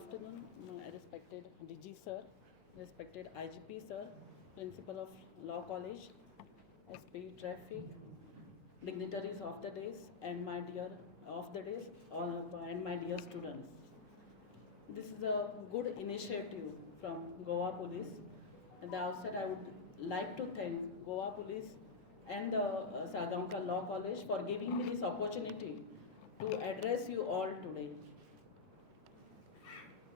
afternoon, my respected DG sir, respected IGP sir, Principal of Law College, SP Traffic, dignitaries of the days, and my dear and my dear students. This is a good initiative from Goa Police. At the outset, I would like to thank Goa Police and the Sagaonka Law College for giving me this opportunity to address you all today.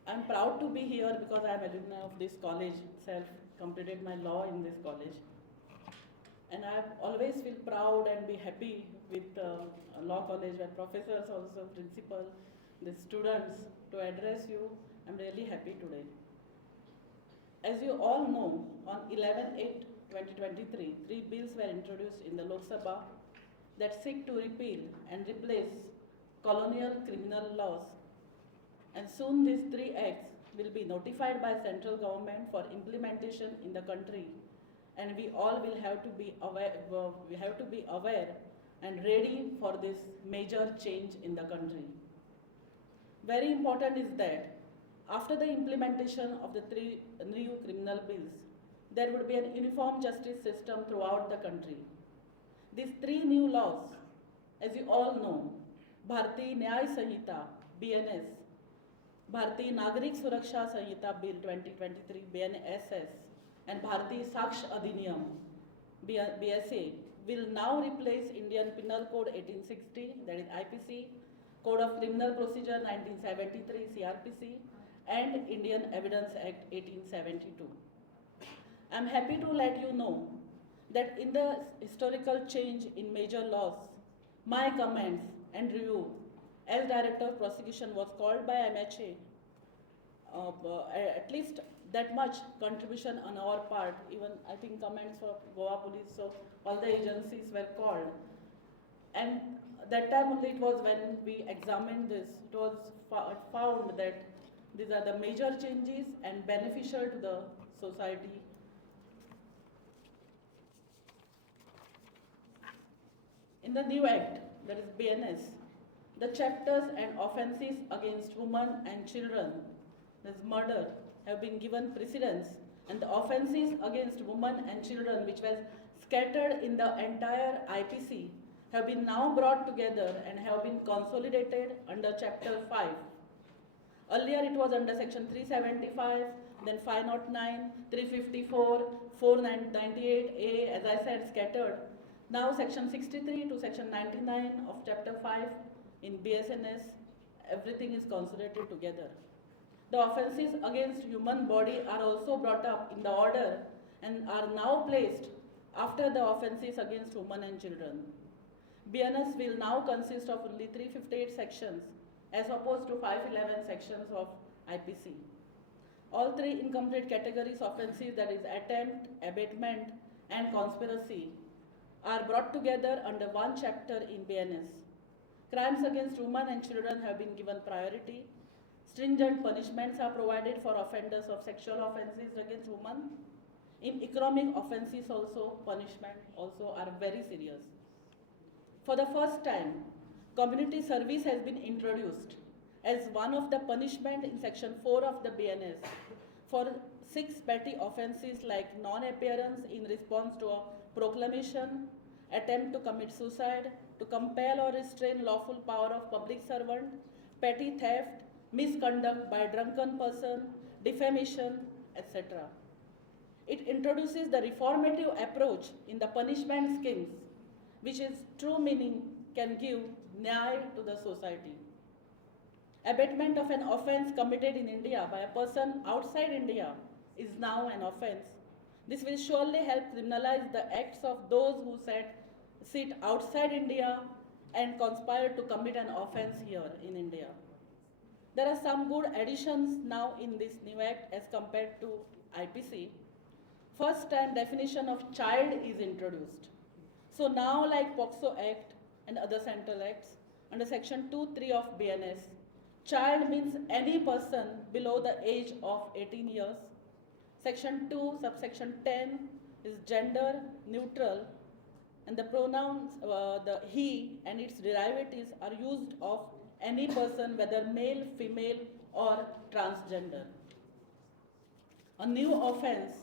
I'm proud to be here because I'm alumni of this college itself, completed my law in this college. And I always feel proud and be happy with law college, where professors also, principal, the students, to address you. I'm really happy today. As you all know, on 11/8/2023, 3 bills were introduced in the Lok Sabha that seek to repeal and replace colonial criminal laws. And soon these 3 acts will be notified by central government for implementation in the country. And we all will have to be aware and ready for this major change in the country. Very important is that after the implementation of the 3 new criminal bills, there would be an uniform justice system throughout the country. These 3 new laws, as you all know, Bharatiya Nyay Sanhita, BNS, Bharatiya Nagarik Suraksha Sanhita Bill 2023, BNSS, and Bharatiya Saksh Adhiniyam, BSA, will now replace Indian Penal Code 1860, that is IPC, Code of Criminal Procedure 1973, CRPC, and Indian Evidence Act 1872. I am happy to let you know that in the historical change in major laws, my comments and review as Director of Prosecution was called by MHA, at least that much contribution on our part, even I think comments for Goa Police, so all the agencies were called. And that time only it was when we examined this, it was found that these are the major changes and beneficial to the society. In the new act, that is BNS, the chapters and offences against women and children, that is murder, have been given precedence, and the offences against women and children which was scattered in the entire IPC have been now brought together and have been consolidated under Chapter 5. Earlier it was under Section 375, then 509, 354, 498A, as I said, scattered. Now Section 63 to Section 99 of Chapter 5 in BSNS, everything is consolidated together. The offences against human body are also brought up in the order and are now placed after the offences against women and children. BNS will now consist of only 358 sections as opposed to 511 sections of IPC. All 3 incomplete categories offences, that is attempt, abatement and conspiracy, are brought together under one chapter in BNS. Crimes against women and children have been given priority. Stringent punishments are provided for offenders of sexual offences against women. In economic offences also, punishment also are very serious. For the first time, community service has been introduced as one of the punishment in Section 4 of the BNS for 6 petty offences like non-appearance in response to a proclamation, attempt to commit suicide, to compel or restrain lawful power of public servant, petty theft, misconduct by a drunken person, defamation, etc. It introduces the reformative approach in the punishment schemes, which is true meaning can give nyay to the society. Abatement of an offence committed in India by a person outside India is now an offence. This will surely help criminalize the acts of those who sit outside India and conspire to commit an offence here in India. There are some good additions now in this new act as compared to IPC. First time definition of child is introduced. So now, like POCSO Act and other central acts, under Section 2(3) of BNS, child means any person below the age of 18 years. Section 2, subsection 10 is gender neutral, and the pronouns the he and its derivatives are used of any person, whether male, female or trans transgender. A new offense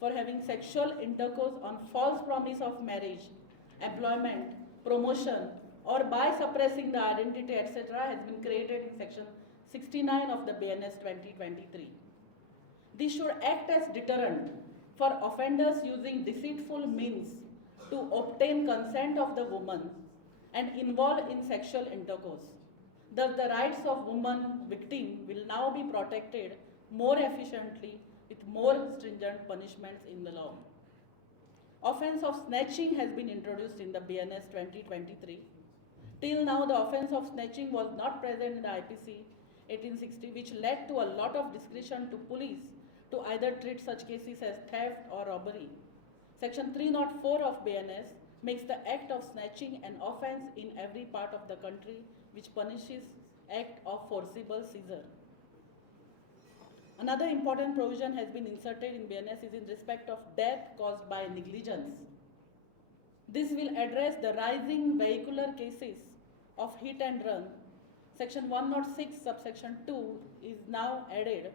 for having sexual intercourse on false promise of marriage, employment, promotion, or by suppressing the identity, etc., has been created in section 69 of the BNS 2023. This should act as deterrent for offenders using deceitful means to obtain consent of the woman and involve in sexual intercourse. Thus, the rights of woman victim will now be protected more efficiently with more stringent punishments in the law. Offense of snatching has been introduced in the BNS 2023. Till now, the offense of snatching was not present in the IPC 1860, which led to a lot of discretion to police to either treat such cases as theft or robbery. Section 304 of BNS makes the act of snatching an offense in every part of the country, which punishes act of forcible seizure. Another important provision has been inserted in BNS is in respect of death caused by negligence. This will address the rising vehicular cases of hit and run. Section 106 subsection 2 is now added.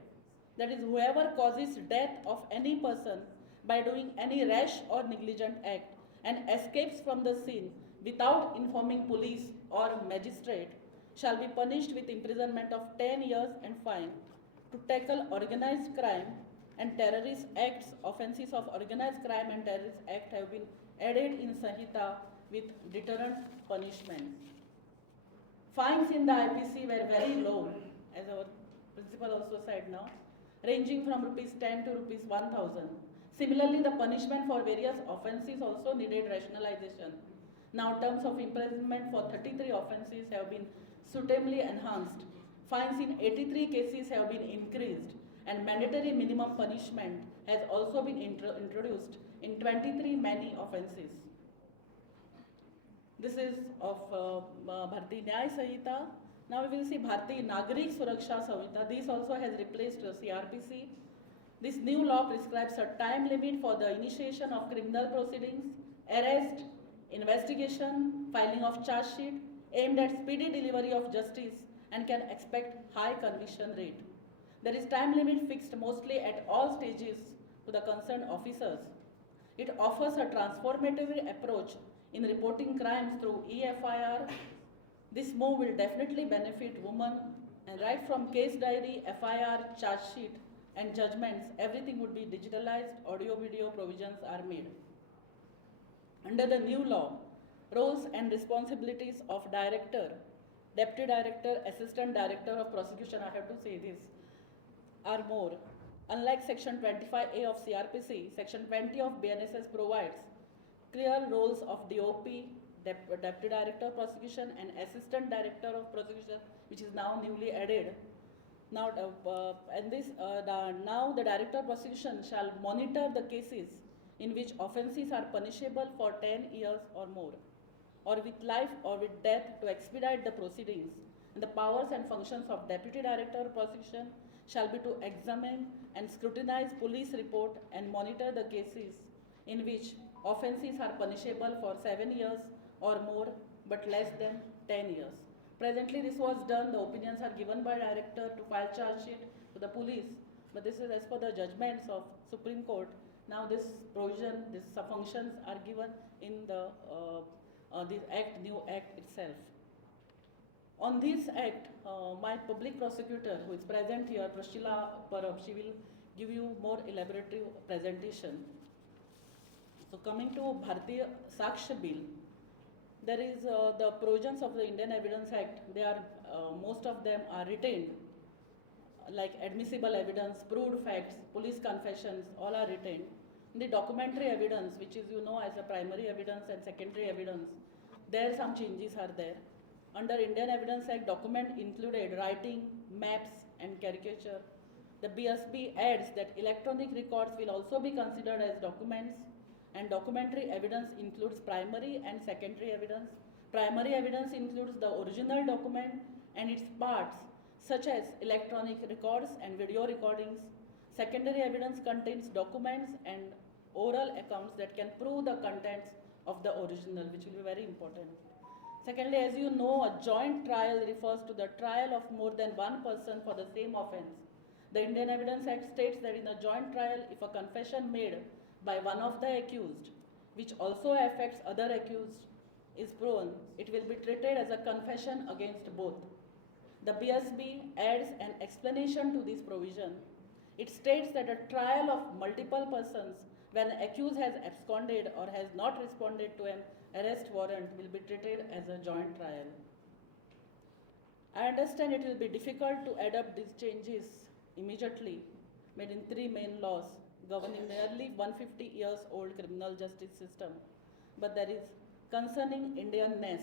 That is, whoever causes death of any person by doing any rash or negligent act and escapes from the scene without informing police or magistrate shall be punished with imprisonment of 10 years and fine. To tackle organized crime and terrorist acts, offences of organized crime and terrorist act have been added in Sanhita with deterrent punishment. Fines in the IPC were very low, as our principal also said now, ranging from rupees 10 to rupees 1000. Similarly, the punishment for various offences also needed rationalization. Now, terms of imprisonment for 33 offences have been suitably enhanced. Fines in 83 cases have been increased, and mandatory minimum punishment has also been introduced in 23 many offences. This is of Bharatiya Nyaya Sanhita. Now we will see Bharatiya Nagarik Suraksha Samhita. This also has replaced CRPC. This new law prescribes a time limit for the initiation of criminal proceedings, arrest, investigation, filing of charge sheet, aimed at speedy delivery of justice, and can expect high conviction rate. There is time limit fixed mostly at all stages to the concerned officers. It offers a transformative approach in reporting crimes through EFIR. This move will definitely benefit women, and right from case diary, FIR, charge sheet, and judgments, everything would be digitalized, audio-video provisions are made. Under the new law, roles and responsibilities of director, deputy director, assistant director of prosecution, I have to say this, are more. Unlike section 25A of CRPC, section 20 of BNSS provides clear roles of DOP, deputy director of prosecution, and assistant director of prosecution, which is now newly added. Now, now the director of prosecution shall monitor the cases in which offences are punishable for 10 years or more, or with life or with death, to expedite the proceedings. And the powers and functions of deputy director of prosecution shall be to examine and scrutinize police report and monitor the cases in which offences are punishable for 7 years or more, but less than 10 years. Presently, this was done. The opinions are given by director to file charge sheet to the police, but this is as per the judgments of Supreme Court. Now, this provision, these functions are given in the this act, new act itself. On this act, my public prosecutor, who is present here, Prashila Parab, she will give you more elaborative presentation. So, coming to Bharatiya Sakshya Bill, there is the provisions of the Indian Evidence Act. They are most of them are retained, like admissible evidence, proved facts, police confessions, all are retained. The documentary evidence, which is as a primary evidence and secondary evidence, there some changes are there. Under Indian Evidence Act, document included writing, maps, and caricature. The BSB adds that electronic records will also be considered as documents, and documentary evidence includes primary and secondary evidence. Primary evidence includes the original document and its parts, such as electronic records and video recordings. Secondary evidence contains documents and oral accounts that can prove the contents of the original, which will be very important. Secondly, as you know, a joint trial refers to the trial of more than one person for the same offense. The Indian Evidence Act states that in a joint trial, if a confession made by one of the accused, which also affects other accused, is proven, it will be treated as a confession against both. The BSB adds an explanation to this provision. It states that a trial of multiple persons when the accused has absconded or has not responded to an arrest warrant will be treated as a joint trial. I understand it will be difficult to adopt these changes immediately, made in three main laws governing nearly 150 years old criminal justice system. But there is concerning Indianness,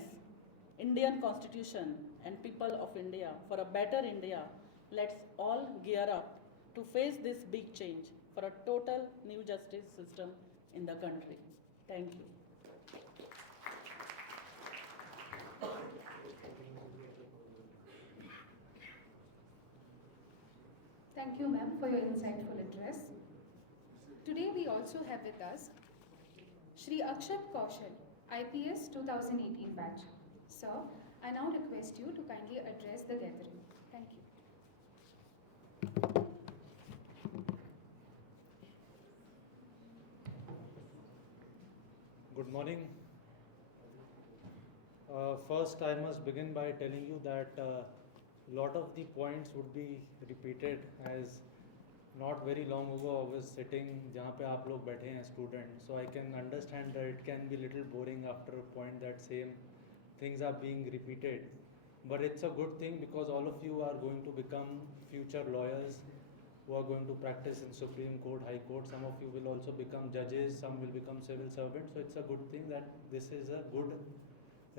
Indian Constitution and people of India for a better India. Let's all gear up to face this big change for a total new justice system in the country. Thank you. Thank you, ma'am, for your insightful address. Today we also have with us Shri Akshat Kaushal, IPS 2018 batch. Sir, I now request you to kindly address the gathering. Thank you. Good morning. First, I must begin by telling you that a lot of the points would be repeated, as not very long ago I was sitting जहाँ पे आप लोग बैठे हैं students, so I can understand that it can be little boring after a point that same things are being repeated. But it's a good thing because all of you are going to become future lawyers who are going to practice in Supreme Court, High Court. Some of you will also become judges, some will become civil servants. So it's a good thing that this is a good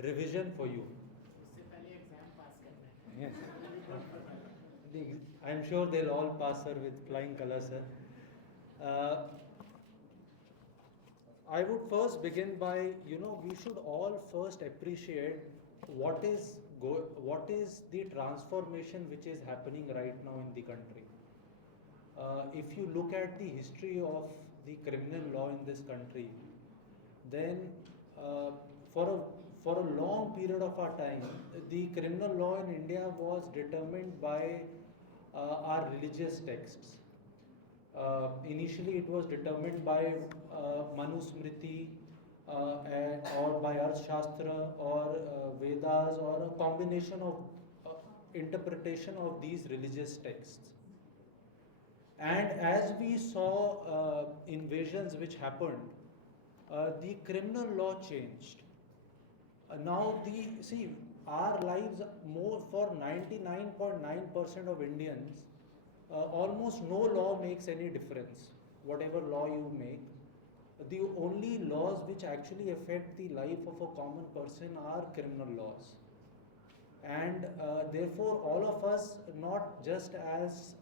revision for you. Yes. I'm sure they'll all pass, sir, with flying colors, sir. I would first begin by, we should all first appreciate what is the transformation which is happening right now in the country. If you look at the history of the criminal law in this country, then for a long period of our time, the criminal law in India was determined by our religious texts. Initially, it was determined by Manusmriti or by Arthashastra or Vedas, or a combination of interpretation of these religious texts. And as we saw invasions which happened, the criminal law changed. Now, our lives, more for 99.9% of Indians, almost no law makes any difference, whatever law you make. The only laws which actually affect the life of a common person are criminal laws. And therefore, all of us, not just as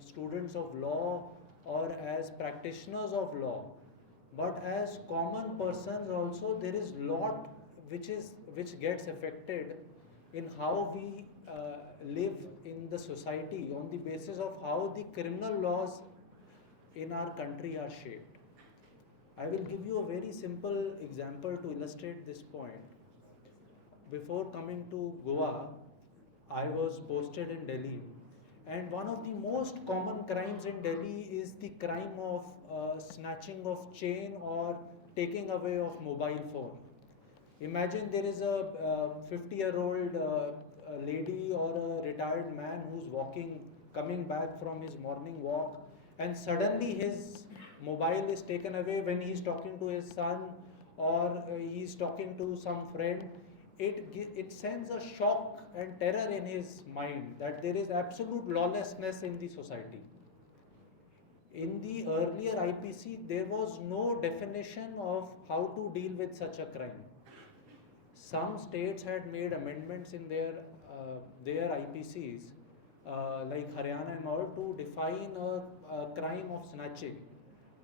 students of law or as practitioners of law, but as common persons also, there is lot which gets affected in how we live in the society on the basis of how the criminal laws in our country are shaped. I will give you a very simple example to illustrate this point. Before coming to Goa, I was posted in Delhi, and one of the most common crimes in Delhi is the crime of snatching of chain or taking away of mobile phone. Imagine there is a 50-year-old lady or a retired man who's coming back from his morning walk, and suddenly his mobile is taken away when he's talking to his son or he's talking to some friend. It sends a shock and terror in his mind that there is absolute lawlessness in the society. In the earlier IPC, there was no definition of how to deal with such a crime. Some states had made amendments in their IPCs, like Haryana and all, to define a crime of snatching.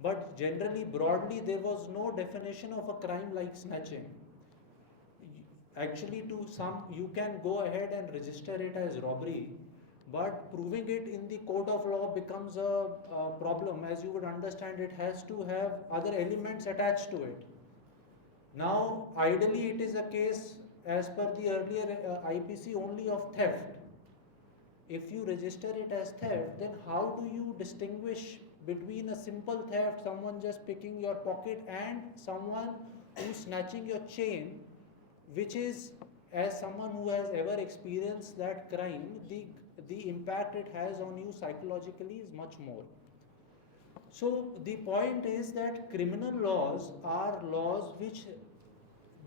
But generally, broadly, there was no definition of a crime like snatching. Actually, you can go ahead and register it as robbery, but proving it in the court of law becomes a problem. As you would understand, it has to have other elements attached to it. Now, ideally, it is a case, as per the earlier IPC, only of theft. if you register it as theft, then how do you distinguish between a simple theft, someone just picking your pocket, and someone who's snatching your chain, which is, as someone who has ever experienced that crime, the impact it has on you psychologically is much more. So the point is that criminal laws are laws which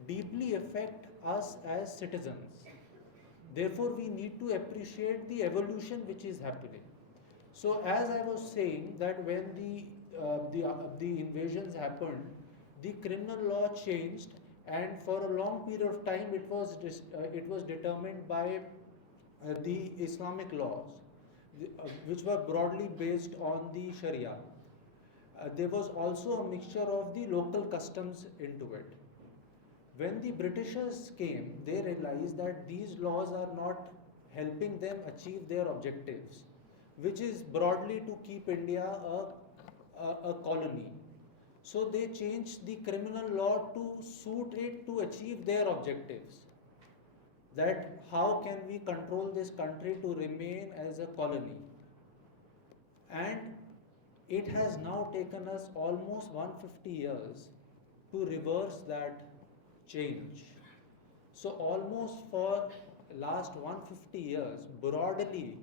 deeply affect us as citizens. Therefore, we need to appreciate the evolution which is happening. So, as I was saying, that when the invasions happened, the criminal law changed, and for a long period of time, it was determined by the Islamic laws, which were broadly based on the Sharia. There was also a mixture of the local customs into it. When the Britishers came, they realized that these laws are not helping them achieve their objectives, which is broadly to keep India a colony. So they changed the criminal law to suit it to achieve their objectives. That how can we control this country to remain as a colony? And it has now taken us almost 150 years to reverse that change. So almost for last 150 years, broadly,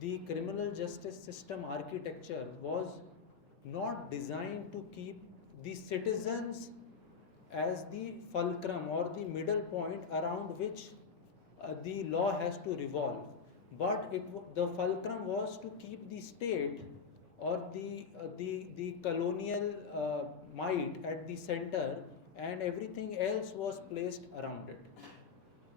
the criminal justice system architecture was not designed to keep the citizens as the fulcrum or the middle point around which the law has to revolve, but the fulcrum was to keep the state or the colonial might at the center, and everything else was placed around it.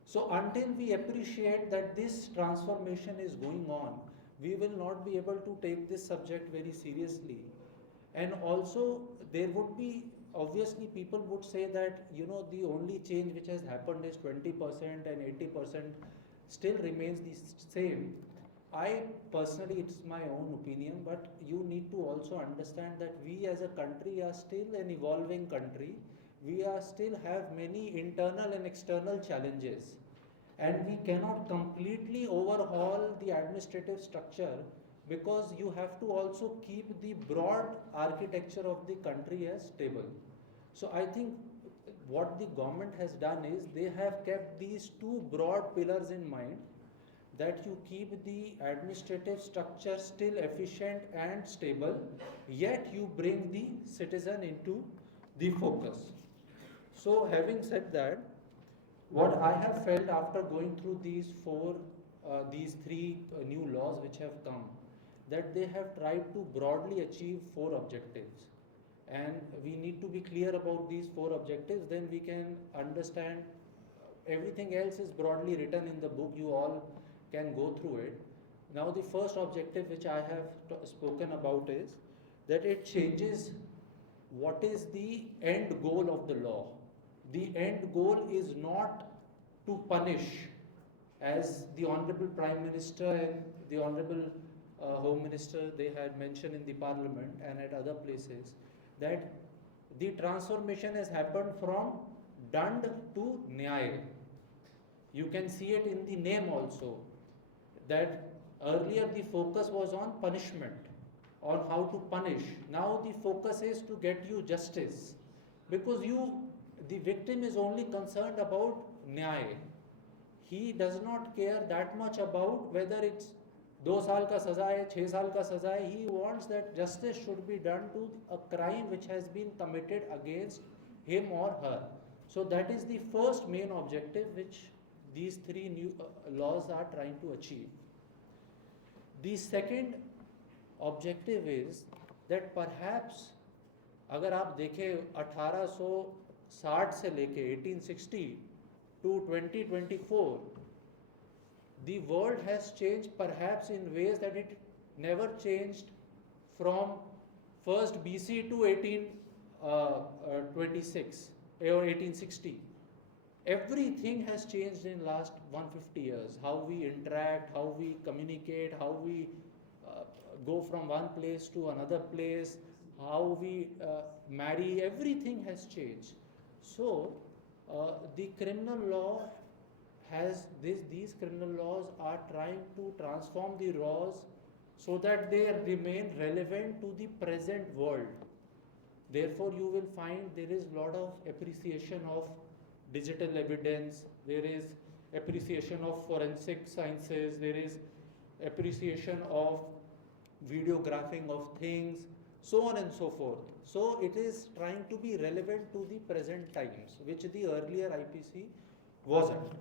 So until we appreciate that this transformation is going on, we will not be able to take this subject very seriously. And also there would be, obviously people would say that, the only change which has happened is 20% and 80% still remains the same. I personally, it's my own opinion, but you need to also understand that we as a country are still an evolving country. We are still have many internal and external challenges, and we cannot completely overhaul the administrative structure, because you have to also keep the broad architecture of the country as stable. So I think what the government has done is they have kept these two broad pillars in mind, that you keep the administrative structure still efficient and stable, yet you bring the citizen into the focus. So having said that, what I have felt after going through these three new laws which have come, that they have tried to broadly achieve 4 objectives. And we need to be clear about these 4 objectives, then we can understand. Everything else is broadly written in the book, you all can go through it. Now the first objective which I have spoken about is that it changes what is the end goal of the law. The end goal is not to punish, as the Honorable Prime Minister and the Honorable Home Minister, they had mentioned in the Parliament and at other places, that the transformation has happened from dand to nyay. You can see it in the name also, that earlier the focus was on punishment, on how to punish. Now the focus is to get you justice, because the victim is only concerned about nyay. He does not care that much about whether it's 2 साल का सजा है, 6 साल का सजा है. He wants that justice should be done to a crime which has been committed against him or her. So that is the first main objective which these 3 new laws are trying to achieve. The second objective is that perhaps अगर आप देखें 1860 से लेके 1860 to 2024, the world has changed perhaps in ways that it never changed from 1st BC to 1826 or 1860. Everything has changed in last 150 years. How we interact, how we communicate, how we go from one place to another place, how we marry, everything has changed. So the criminal law these criminal laws are trying to transform the laws so that they remain relevant to the present world. Therefore, you will find there is a lot of appreciation of digital evidence, there is appreciation of forensic sciences, there is appreciation of videographing of things, so on and so forth. So it is trying to be relevant to the present times, which the earlier IPC wasn't.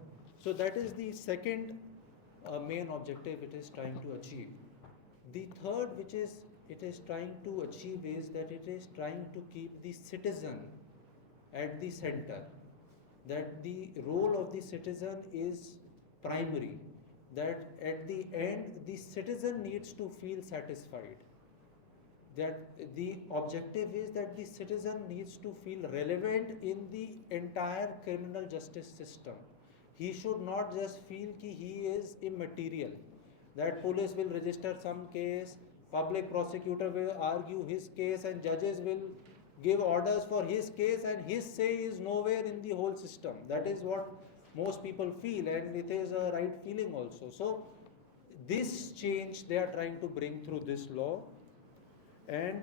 So that is the second main objective it is trying to achieve. The third, which is it is trying to achieve, is that it is trying to keep the citizen at the center, that the role of the citizen is primary, that at the end the citizen needs to feel satisfied, that the objective is that the citizen needs to feel relevant in the entire criminal justice system. He should not just feel that he is immaterial, that police will register some case, public prosecutor will argue his case, and judges will give orders for his case, and his say is nowhere in the whole system. That is what most people feel, and it is a right feeling also. So this change they are trying to bring through this law. And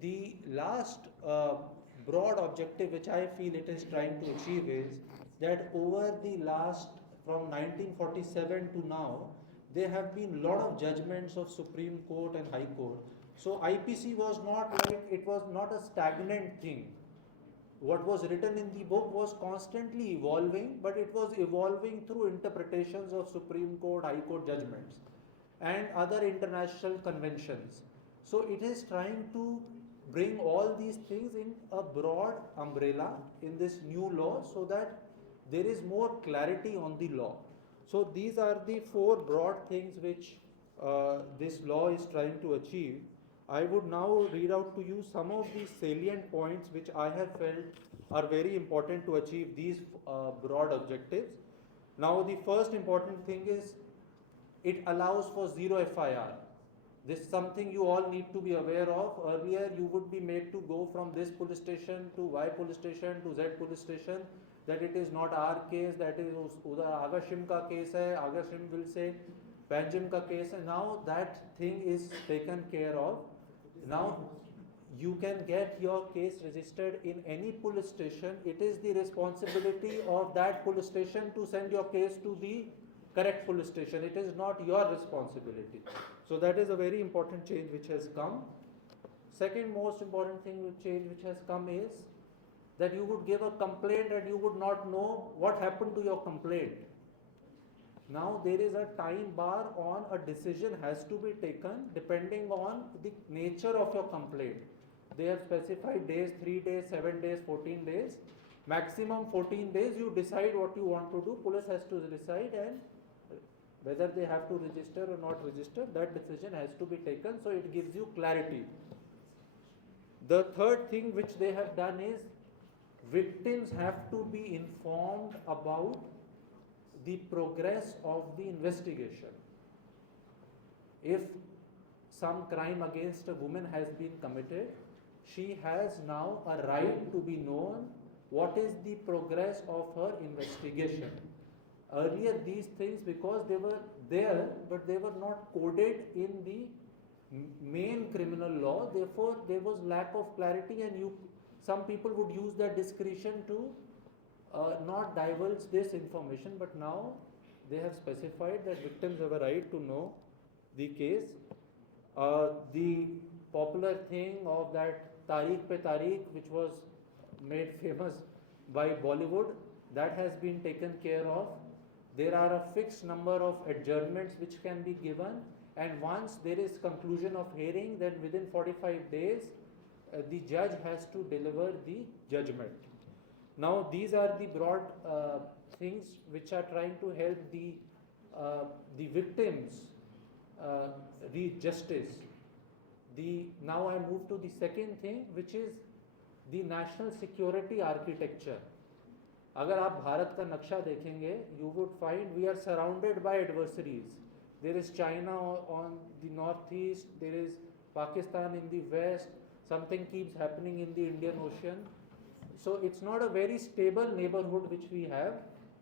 the last broad objective which I feel it is trying to achieve is that over the last, from 1947 to now, there have been a lot of judgments of Supreme Court and High Court. So IPC was not like, it was not a stagnant thing. What was written in the book was constantly evolving, but it was evolving through interpretations of Supreme Court, High Court judgments and other international conventions. So it is trying to bring all these things in a broad umbrella in this new law so that there is more clarity on the law. So these are the four broad things which this law is trying to achieve. I would now read out to you some of the salient points which I have felt are very important to achieve these broad objectives. Now the first important thing is it allows for zero FIR. This is something you all need to be aware of. Earlier you would be made to go from this police station to Y police station to Z police station, that it is not our case, that is Agashim ka case hai, Agashim will say Panjim ka case hai. Now that thing is taken care of. Now you can get your case registered in any police station. It is the responsibility of that police station to send your case to the correct police station. It is not your responsibility. So that is a very important change which has come. Second most important change which has come is that you would give a complaint and you would not know what happened to your complaint. Now there is a time bar on a decision has to be taken depending on the nature of your complaint. They have specified days, 3 days, 7 days, 14 days. Maximum 14 days you decide what you want to do. Police has to decide, and whether they have to register or not register, that decision has to be taken, so it gives you clarity. The third thing which they have done is victims have to be informed about the progress of the investigation. If some crime against a woman has been committed, she has now a right to be known what is the progress of her investigation. Earlier these things, because they were there but they were not coded in the main criminal law, therefore there was lack of clarity, and some people would use their discretion to not divulge this information. But now they have specified that victims have a right to know the case. The popular thing of that Tariq pe Tariq, which was made famous by Bollywood, that has been taken care of. There are a fixed number of adjournments which can be given, and once there is conclusion of hearing, then within 45 days the judge has to deliver the judgment. Now these are the broad things which are trying to help the victims reach justice. Now I move to the second thing, which is the national security architecture. अगर आप भारत का नक्शा देखेंगे, you would find we are surrounded by adversaries. There is China on the northeast, there is Pakistan in the west, something keeps happening in the Indian Ocean. So it's not a very stable neighborhood which we have.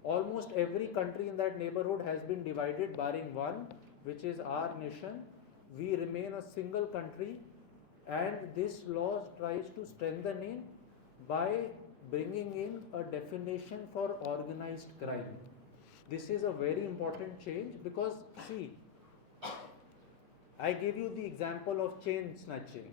almost every country in that neighborhood has been divided barring one, which is our nation. We remain a single country, and this law tries to strengthen it by bringing in a definition for organized crime. This is a very important change because, see, I gave you the example of chain snatching.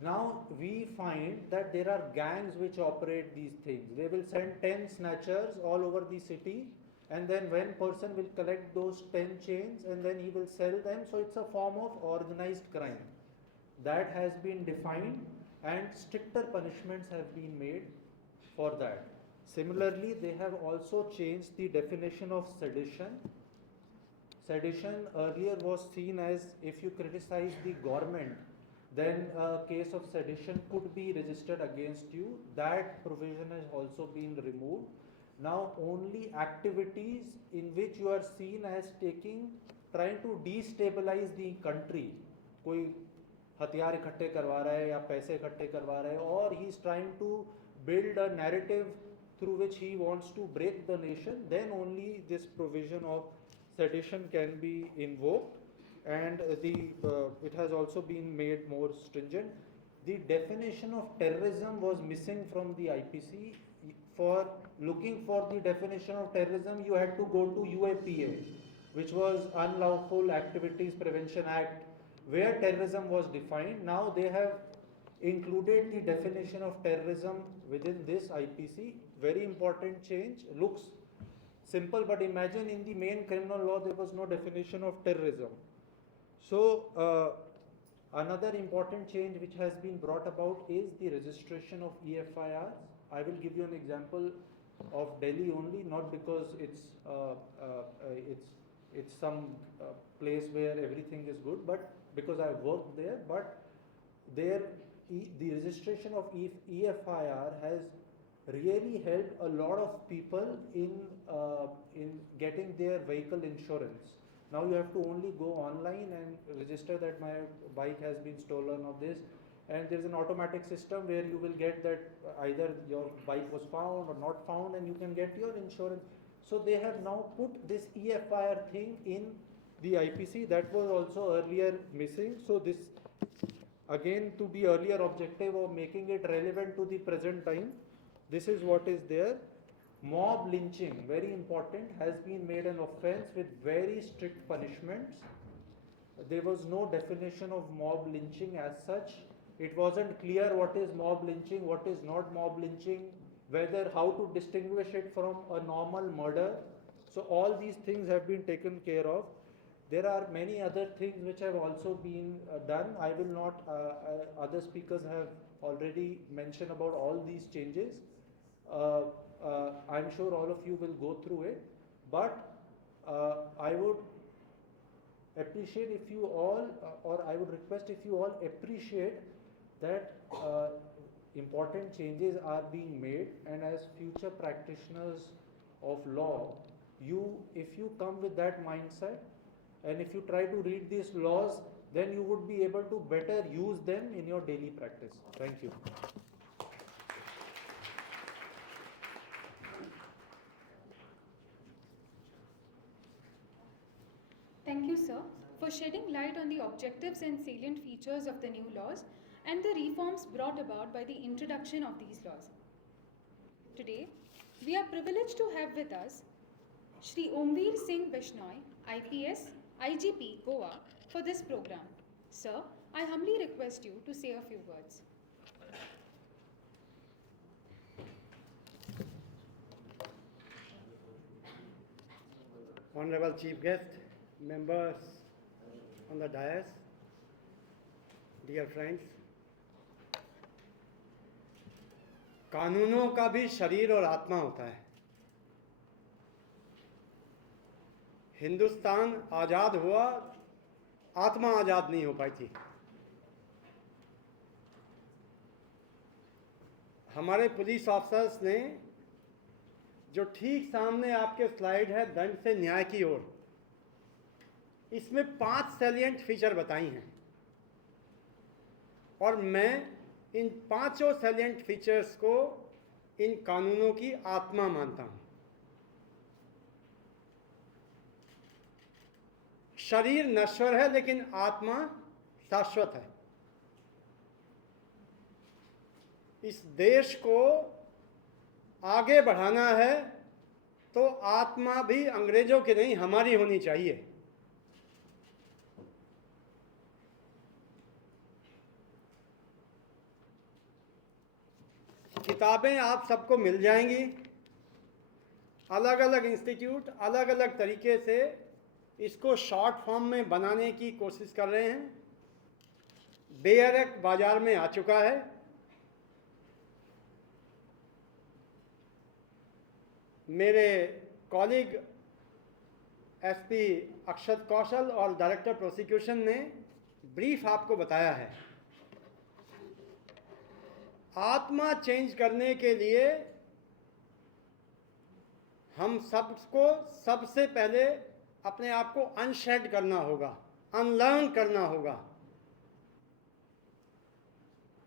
Now we find that there are gangs which operate these things. They will send 10 snatchers all over the city, and then one person will collect those 10 chains and then he will sell them. So it's a form of organized crime. That has been defined, and stricter punishments have been made for that. Similarly, they have also changed the definition of sedition. Sedition earlier was seen as if you criticize the government, then a case of sedition could be registered against you. That provision has also been removed. Now only activities in which you are seen as trying to destabilize the country, कोई हथियार इकट्ठे करवा रहा है या पैसे इकट्ठे करवा रहा है, or he is trying to build a narrative through which he wants to break the nation, then only this provision of sedition can be invoked, and it has also been made more stringent. The definition of terrorism was missing from the IPC. For looking for the definition of terrorism, you had to go to UAPA, which was Unlawful Activities Prevention Act, where terrorism was defined. Now they have included the definition of terrorism within this IPC. Very important change. Looks simple, but imagine in the main criminal law there was no definition of terrorism. So another important change which has been brought about is the registration of EFIRs. I will give you an example of Delhi only, not because it's some place where everything is good, but because I worked there. But there, the registration of EFIR has really helped a lot of people in getting their vehicle insurance. Now you have to only go online and register that my bike has been stolen or this, and there is an automatic system where you will get that either your bike was found or not found, and you can get your insurance. So they have now put this EFIR thing in the IPC that was also earlier missing. So this, again, to the earlier objective of making it relevant to the present time, this is what is there. Mob lynching, very important, has been made an offence with very strict punishments. There was no definition of mob lynching as such. It wasn't clear what is mob lynching, what is not mob lynching, how to distinguish it from a normal murder. So all these things have been taken care of. There are many other things which have also been done. I will not, other speakers have already mentioned about all these changes. I'm sure all of you will go through it, but I would appreciate if you all, or I would request if you all appreciate that important changes are being made, and as future practitioners of law, if you come with that mindset, and if you try to read these laws, then you would be able to better use them in your daily practice. Thank you. Thank you, sir, for shedding light on the objectives and salient features of the new laws and the reforms brought about by the introduction of these laws. Today, we are privileged to have with us Shri Omvir Singh Bishnoi, IPS, IGP, Goa, for this program. Sir, I humbly request you to say a few words. Honorable Chief Guest, members on the dais, dear friends, कानूनों का भी शरीर और आत्मा होता है। हिंदुस्तान आज़ाद हुआ, आत्मा आज़ाद नहीं हो पाई थी। हमारे पुलिस ऑफिसर्स ने जो ठीक सामने आपके स्लाइड है दंड से न्याय की ओर, इसमें 5 सैलिएंट फीचर बताई हैं, और मैं इन 5 सैलिएंट फीचर्स को इन कानूनों की आत्मा मानता हूं। शरीर नश्वर है लेकिन आत्मा शाश्वत है। इस देश को आगे बढ़ाना है तो आत्मा भी अंग्रेजों की नहीं हमारी होनी चाहिए। किताबें आप सबको मिल जाएंगी। अलग अलग इंस्टीट्यूट अलग अलग तरीके से इसको शॉर्ट फॉर्म में बनाने की कोशिश कर रहे हैं। बेयरक बाजार में आ चुका है। मेरे कॉलीग एसपी अक्षत कौशल और डायरेक्टर प्रोसिक्यूशन ने ब्रीफ आपको बताया है। आत्मा चेंज करने के लिए हम सबको सबसे पहले अपने आप को अनशेड करना होगा, अनलर्न करना होगा।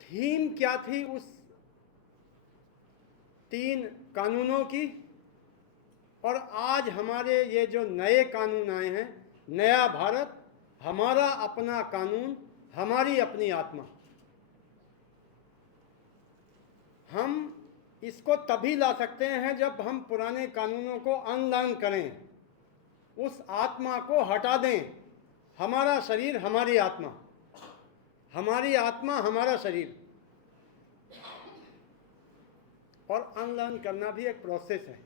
थीम क्या थी उस 3 कानूनों की, और आज हमारे ये जो नए कानून आए हैं, नया भारत, हमारा अपना कानून, हमारी अपनी आत्मा, हम इसको तभी ला सकते हैं जब हम पुराने कानूनों को अनलर्न करें, उस आत्मा को हटा दें। हमारा शरीर हमारी आत्मा, हमारी आत्मा हमारा शरीर, और अनलर्न करना भी एक प्रोसेस है।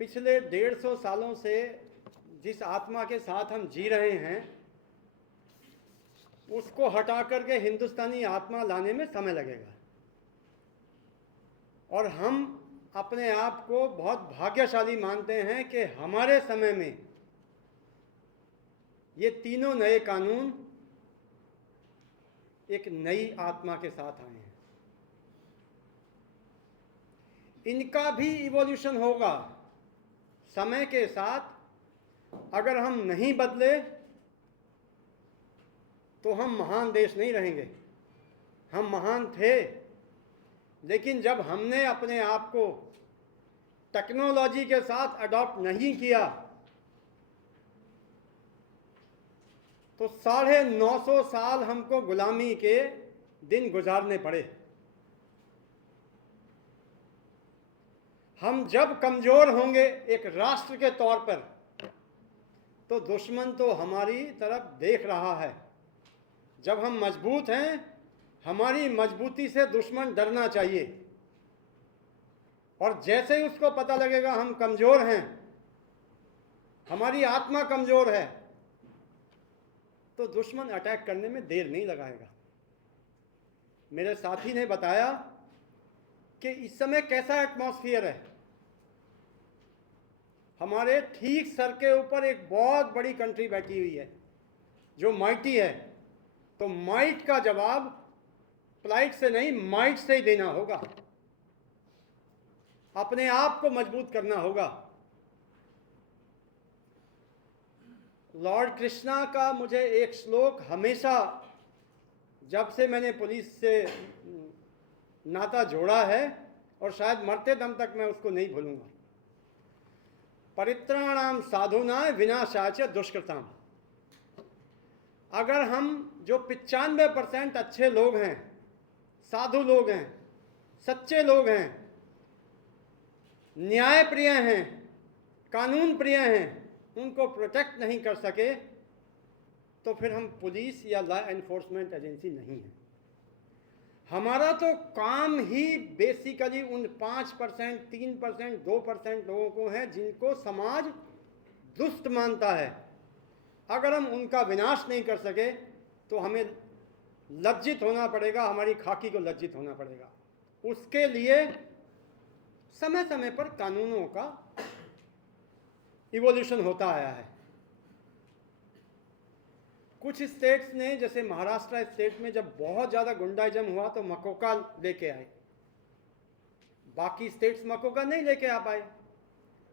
पिछले 150 सालों से जिस आत्मा के साथ हम जी रहे हैं उसको हटा करके हिंदुस्तानी आत्मा लाने में समय लगेगा। और हम अपने आप को बहुत भाग्यशाली मानते हैं कि हमारे समय में ये तीनों नए कानून एक नई आत्मा के साथ आए हैं। इनका भी इवोल्यूशन होगा समय के साथ। अगर हम नहीं बदले तो हम महान देश नहीं रहेंगे। हम महान थे, लेकिन जब हमने अपने आप को टेक्नोलॉजी के साथ अडॉप्ट नहीं किया तो 950 साल हमको गुलामी के दिन गुजारने पड़े। हम जब कमज़ोर होंगे एक राष्ट्र के तौर पर तो दुश्मन तो हमारी तरफ देख रहा है। जब हम मजबूत हैं, हमारी मजबूती से दुश्मन डरना चाहिए। और जैसे ही उसको पता लगेगा हम कमज़ोर हैं, हमारी आत्मा कमज़ोर है, तो दुश्मन अटैक करने में देर नहीं लगाएगा। मेरे साथी ने बताया कि इस समय कैसा एटमॉस्फेयर है। हमारे ठीक सर के ऊपर एक बहुत बड़ी कंट्री बैठी हुई है जो माइटी है। तो माइट का जवाब प्लाइट से नहीं, माइट से ही देना होगा। अपने आप को मजबूत करना होगा। लॉर्ड कृष्णा का मुझे एक श्लोक हमेशा, जब से मैंने पुलिस से नाता जोड़ा है और शायद मरते दम तक मैं उसको नहीं भूलूंगा। परित्राणाम साधूनां विनाशाय दुष्कृताम। अगर हम जो 95% अच्छे लोग हैं, साधु लोग हैं, सच्चे लोग हैं, न्याय प्रिय हैं, कानून प्रिय हैं, उनको प्रोटेक्ट नहीं कर सके तो फिर हम पुलिस या लॉ एनफोर्समेंट एजेंसी नहीं है। हमारा तो काम ही बेसिकली उन 5%, 3%, 2% लोगों को है जिनको समाज दुष्ट मानता है। अगर हम उनका विनाश नहीं कर सके तो हमें लज्जित होना पड़ेगा, हमारी खाकी को लज्जित होना पड़ेगा। उसके लिए समय समय पर कानूनों का इवोल्यूशन होता आया है। कुछ स्टेट्स ने, जैसे महाराष्ट्र स्टेट में जब बहुत ज़्यादा गुंडाइज्म हुआ तो मकोका लेके आए। बाकी स्टेट्स मकोका नहीं लेके आ पाए।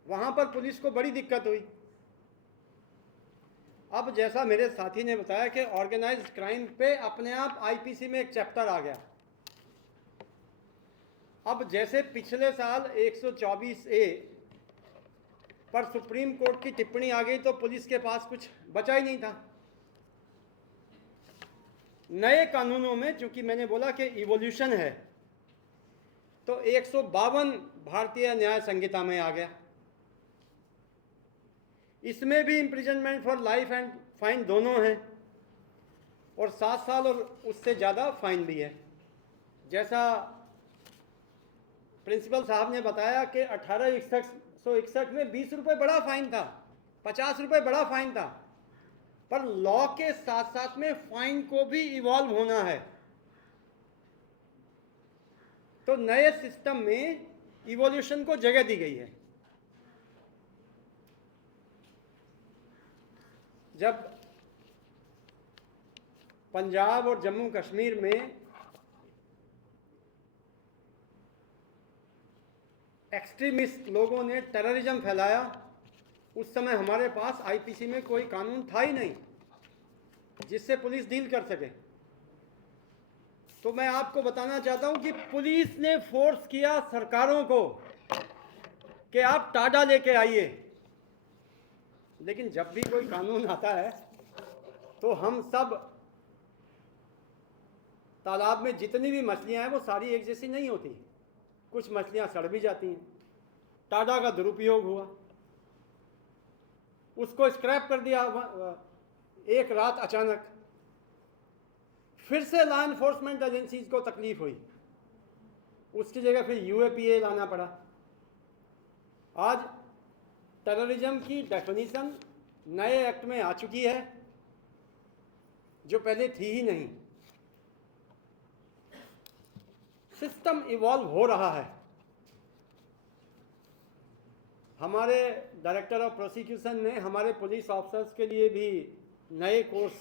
वहाँ पर पुलिस को बड़ी दिक्कत हुई। अब जैसा मेरे साथी ने बताया कि ऑर्गेनाइज्ड क्राइम पे अपने आप आईपीसी में एक चैप्टर आ गया। अब जैसे पिछले साल 124A पर सुप्रीम कोर्ट की टिप्पणी आ गई तो पुलिस के पास कुछ बचा ही नहीं था। नए कानूनों में चूंकि मैंने बोला कि इवोल्यूशन है, तो 152 भारतीय न्याय संहिता में आ गया। इसमें भी imprisonment for life and fine दोनों हैं, और 7 साल और उससे ज़्यादा फाइन भी है। जैसा प्रिंसिपल साहब ने बताया कि 1861 में 20 रुपये बड़ा फाइन था, 50 रुपये बड़ा फाइन था, पर लॉ के साथ साथ में फाइन को भी इवॉल्व होना है। तो नए सिस्टम में इवोल्यूशन को जगह दी गई है। जब पंजाब और जम्मू कश्मीर में एक्सट्रीमिस्ट लोगों ने टेररिज्म फैलाया, उस समय हमारे पास आईपीसी में कोई कानून था ही नहीं जिससे पुलिस डील कर सके। तो मैं आपको बताना चाहता हूं कि पुलिस ने फोर्स किया सरकारों को कि आप टाडा लेके आइए, लेकिन जब भी कोई कानून आता है तो हम सब तालाब में जितनी भी मछलियां हैं वो सारी एक जैसी नहीं होती, कुछ मछलियां सड़ भी जाती हैं। टाडा का दुरुपयोग हुआ, उसको स्क्रैप कर दिया एक रात अचानक। फिर से लॉ एनफोर्समेंट एजेंसीज को तकलीफ हुई, उसकी जगह फिर यूएपीए लाना पड़ा। आज टेररिज्म की डेफिनेशन नए एक्ट में आ चुकी है जो पहले थी ही नहीं। सिस्टम इवॉल्व हो रहा है। हमारे डायरेक्टर ऑफ प्रोसिक्यूशन ने हमारे पुलिस ऑफिसर्स के लिए भी नए कोर्स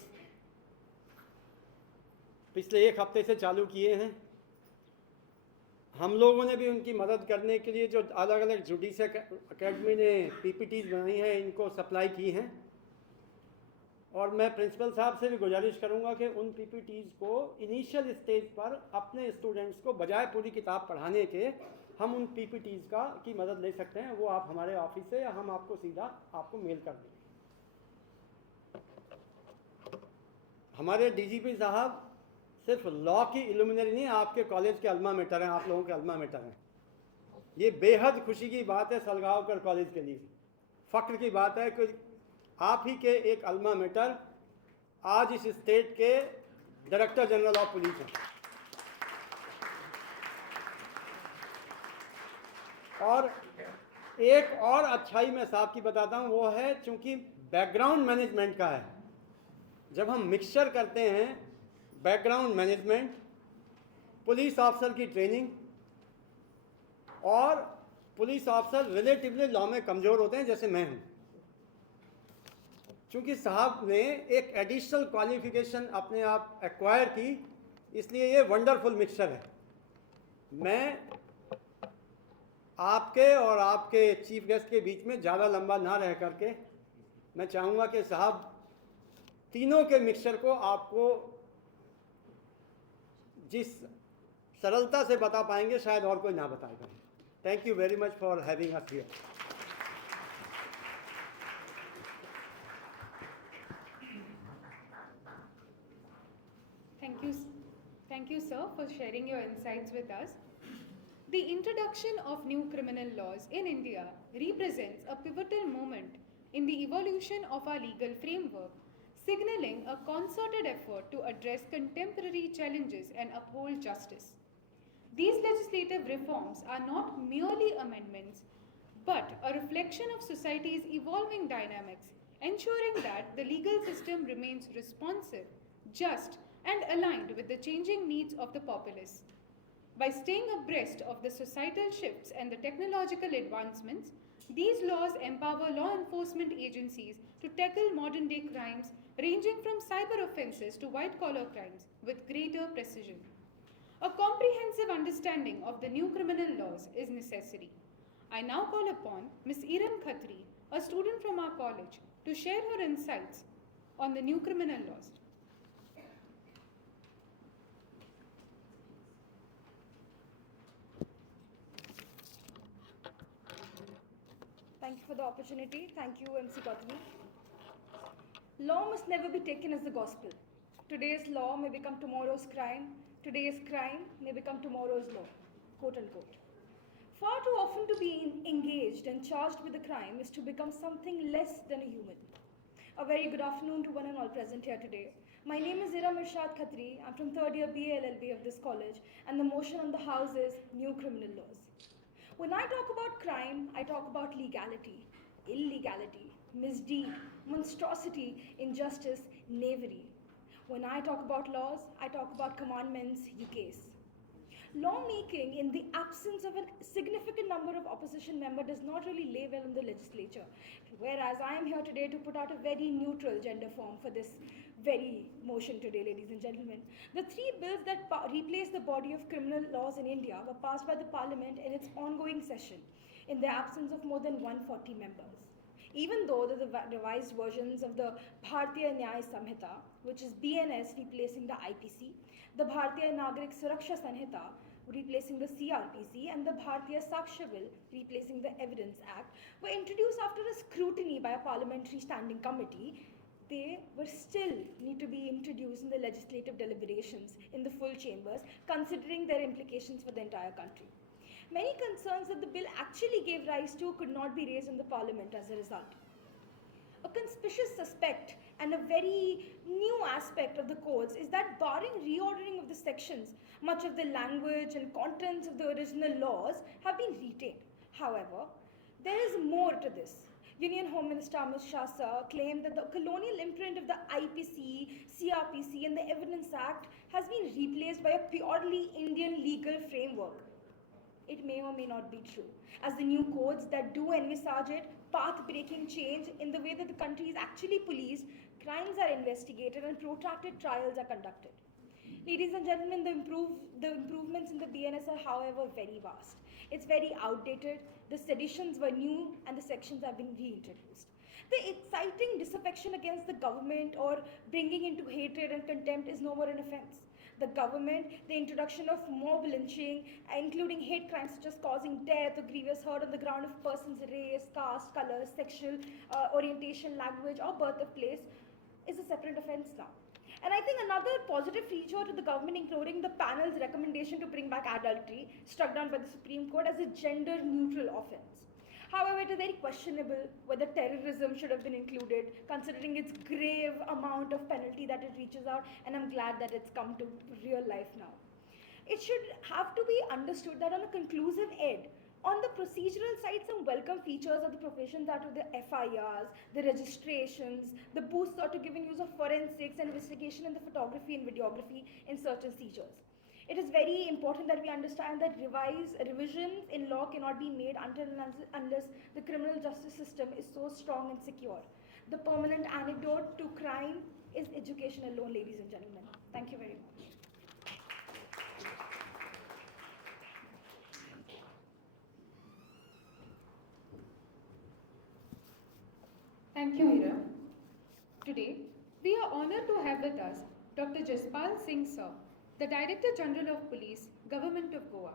पिछले 1 हफ्ते से चालू किए हैं। हम लोगों ने भी उनकी मदद करने के लिए जो अलग अलग जुडिशियल अकेडमी ने पीपीटीज बनाई हैं, इनको सप्लाई की हैं। और मैं प्रिंसिपल साहब से भी गुजारिश करूंगा कि उन पीपीटीज को इनिशियल स्टेज पर अपने स्टूडेंट्स को बजाय पूरी किताब पढ़ाने के हम उन पीपीटीज की मदद ले सकते हैं। वो आप हमारे ऑफिस से या हम आपको सीधा आपको मेल कर देंगे। हमारे डीजीपी साहब सिर्फ लॉ की इल्यूमिनरी नहीं, आपके कॉलेज के अल्मा मेटर हैं, आप लोगों के अल्मा मेटर हैं। ये बेहद खुशी की बात है सलगांवकर कॉलेज के लिए, फ़ख्र की बात है कि आप ही के एक अल्मा मेटर आज इस स्टेट के डायरेक्टर जनरल ऑफ पुलिस हैं। और एक और अच्छाई मैं साहब की बताता हूँ, वो है चूंकि बैकग्राउंड मैनेजमेंट का है। जब हम मिक्सचर करते हैं बैकग्राउंड मैनेजमेंट, पुलिस ऑफिसर की ट्रेनिंग, और पुलिस ऑफिसर रिलेटिवली लॉ में कमज़ोर होते हैं जैसे मैं हूँ, चूँकि साहब ने एक एडिशनल क्वालिफिकेशन अपने आप एक्वायर की, इसलिए ये वंडरफुल मिक्सचर है। मैं आपके और आपके चीफ गेस्ट के बीच में ज़्यादा लंबा ना रह करके मैं चाहूँगा कि साहब तीनों के मिक्सचर को आपको जिस सरलता से बता पाएंगे शायद और कोई ना बता पाए। Thank you very much for having us here. Thank you, sir, for sharing your insights with us. The introduction of new criminal laws in India represents a pivotal moment in the evolution of our legal framework, signaling a concerted effort to address contemporary challenges and uphold justice. These legislative reforms are not merely amendments, but a reflection of society's evolving dynamics, ensuring that the legal system remains responsive, just, and aligned with the changing needs of the populace. By staying abreast of the societal shifts and the technological advancements, these laws empower law enforcement agencies to tackle modern-day crimes ranging from cyber offenses to white-collar crimes with greater precision. A comprehensive understanding of the new criminal laws is necessary. I now call upon Ms. Iran Khatri, a student from our college, to share her insights on the new criminal laws. Thank you for the opportunity. Thank you, MC Gautami. Law must never be taken as the gospel. Today's law may become tomorrow's crime. Today's crime may become tomorrow's law, quote unquote. Far too often to be engaged and charged with a crime is to become something less than a human. A very good afternoon to one and all present here today. My name is Ira Mirshad Khatri. I'm from third year BA LLB of this college, and the motion on the house is New Criminal Laws. When I talk about crime, I talk about legality, illegality, misdeed, monstrosity, injustice, knavery. When I talk about laws, I talk about commandments, ukase. Lawmaking in the absence of a significant number of opposition members does not really lay well in the legislature. Whereas I am here today to put out a very neutral gender form for this very motion today, ladies and gentlemen. The three bills that replace the body of criminal laws in India were passed by the parliament in its ongoing session in the absence of more than 140 members. Even though the revised versions of the Bharatiya Nyaya Samhita, which is BNS replacing the IPC, the Bharatiya Nagrik Suraksha Sanhita replacing the CRPC, and the Bharatiya Sakshya Bill replacing the Evidence Act, were introduced after a scrutiny by a parliamentary standing committee, they were still need to be introduced in the legislative deliberations in the full chambers, considering their implications for the entire country. Many concerns that the bill actually gave rise to could not be raised in the parliament as a result. A conspicuous suspect and a very new aspect of the codes is that barring reordering of the sections, much of the language and contents of the original laws have been retained. However, there is more to this. Union Home Minister Amit Shah sir claimed that the colonial imprint of the IPC, CRPC and the Evidence Act has been replaced by a purely Indian legal framework. It may or may not be true, as the new codes that do envisage it path-breaking change in the way that the country is actually policed, crimes are investigated and protracted trials are conducted. Ladies and gentlemen, the improvements in the BNS are, however, very vast. It's very outdated, the seditions were new, and the sections have been reintroduced. The inciting disaffection against the government or bringing into hatred and contempt is no more an offense. The government, the introduction of mob lynching, including hate crimes such as causing death or grievous hurt on the ground of a person's race, caste, color, sexual orientation, language, or birth of place, is a separate offense now. And I think another positive feature to the government, including the panel's recommendation to bring back adultery, struck down by the Supreme Court as a gender-neutral offense. However, it is very questionable whether terrorism should have been included, considering its grave amount of penalty that it reaches out, and I'm glad that it's come to real life now. It should have to be understood that on a conclusive end, on the procedural side, some welcome features of the provisions are to the FIRs, the registrations, the boosts are to giving use of forensics and investigation in the photography and videography in certain seizures. It is very important that we understand that revisions in law cannot be made until and unless the criminal justice system is so strong and secure. The permanent antidote to crime is education alone, ladies and gentlemen. Thank you very much. Thank you, Ira. Today, we are honored to have with us Dr. Jaspal Singh sir, the Director General of Police, Government of Goa.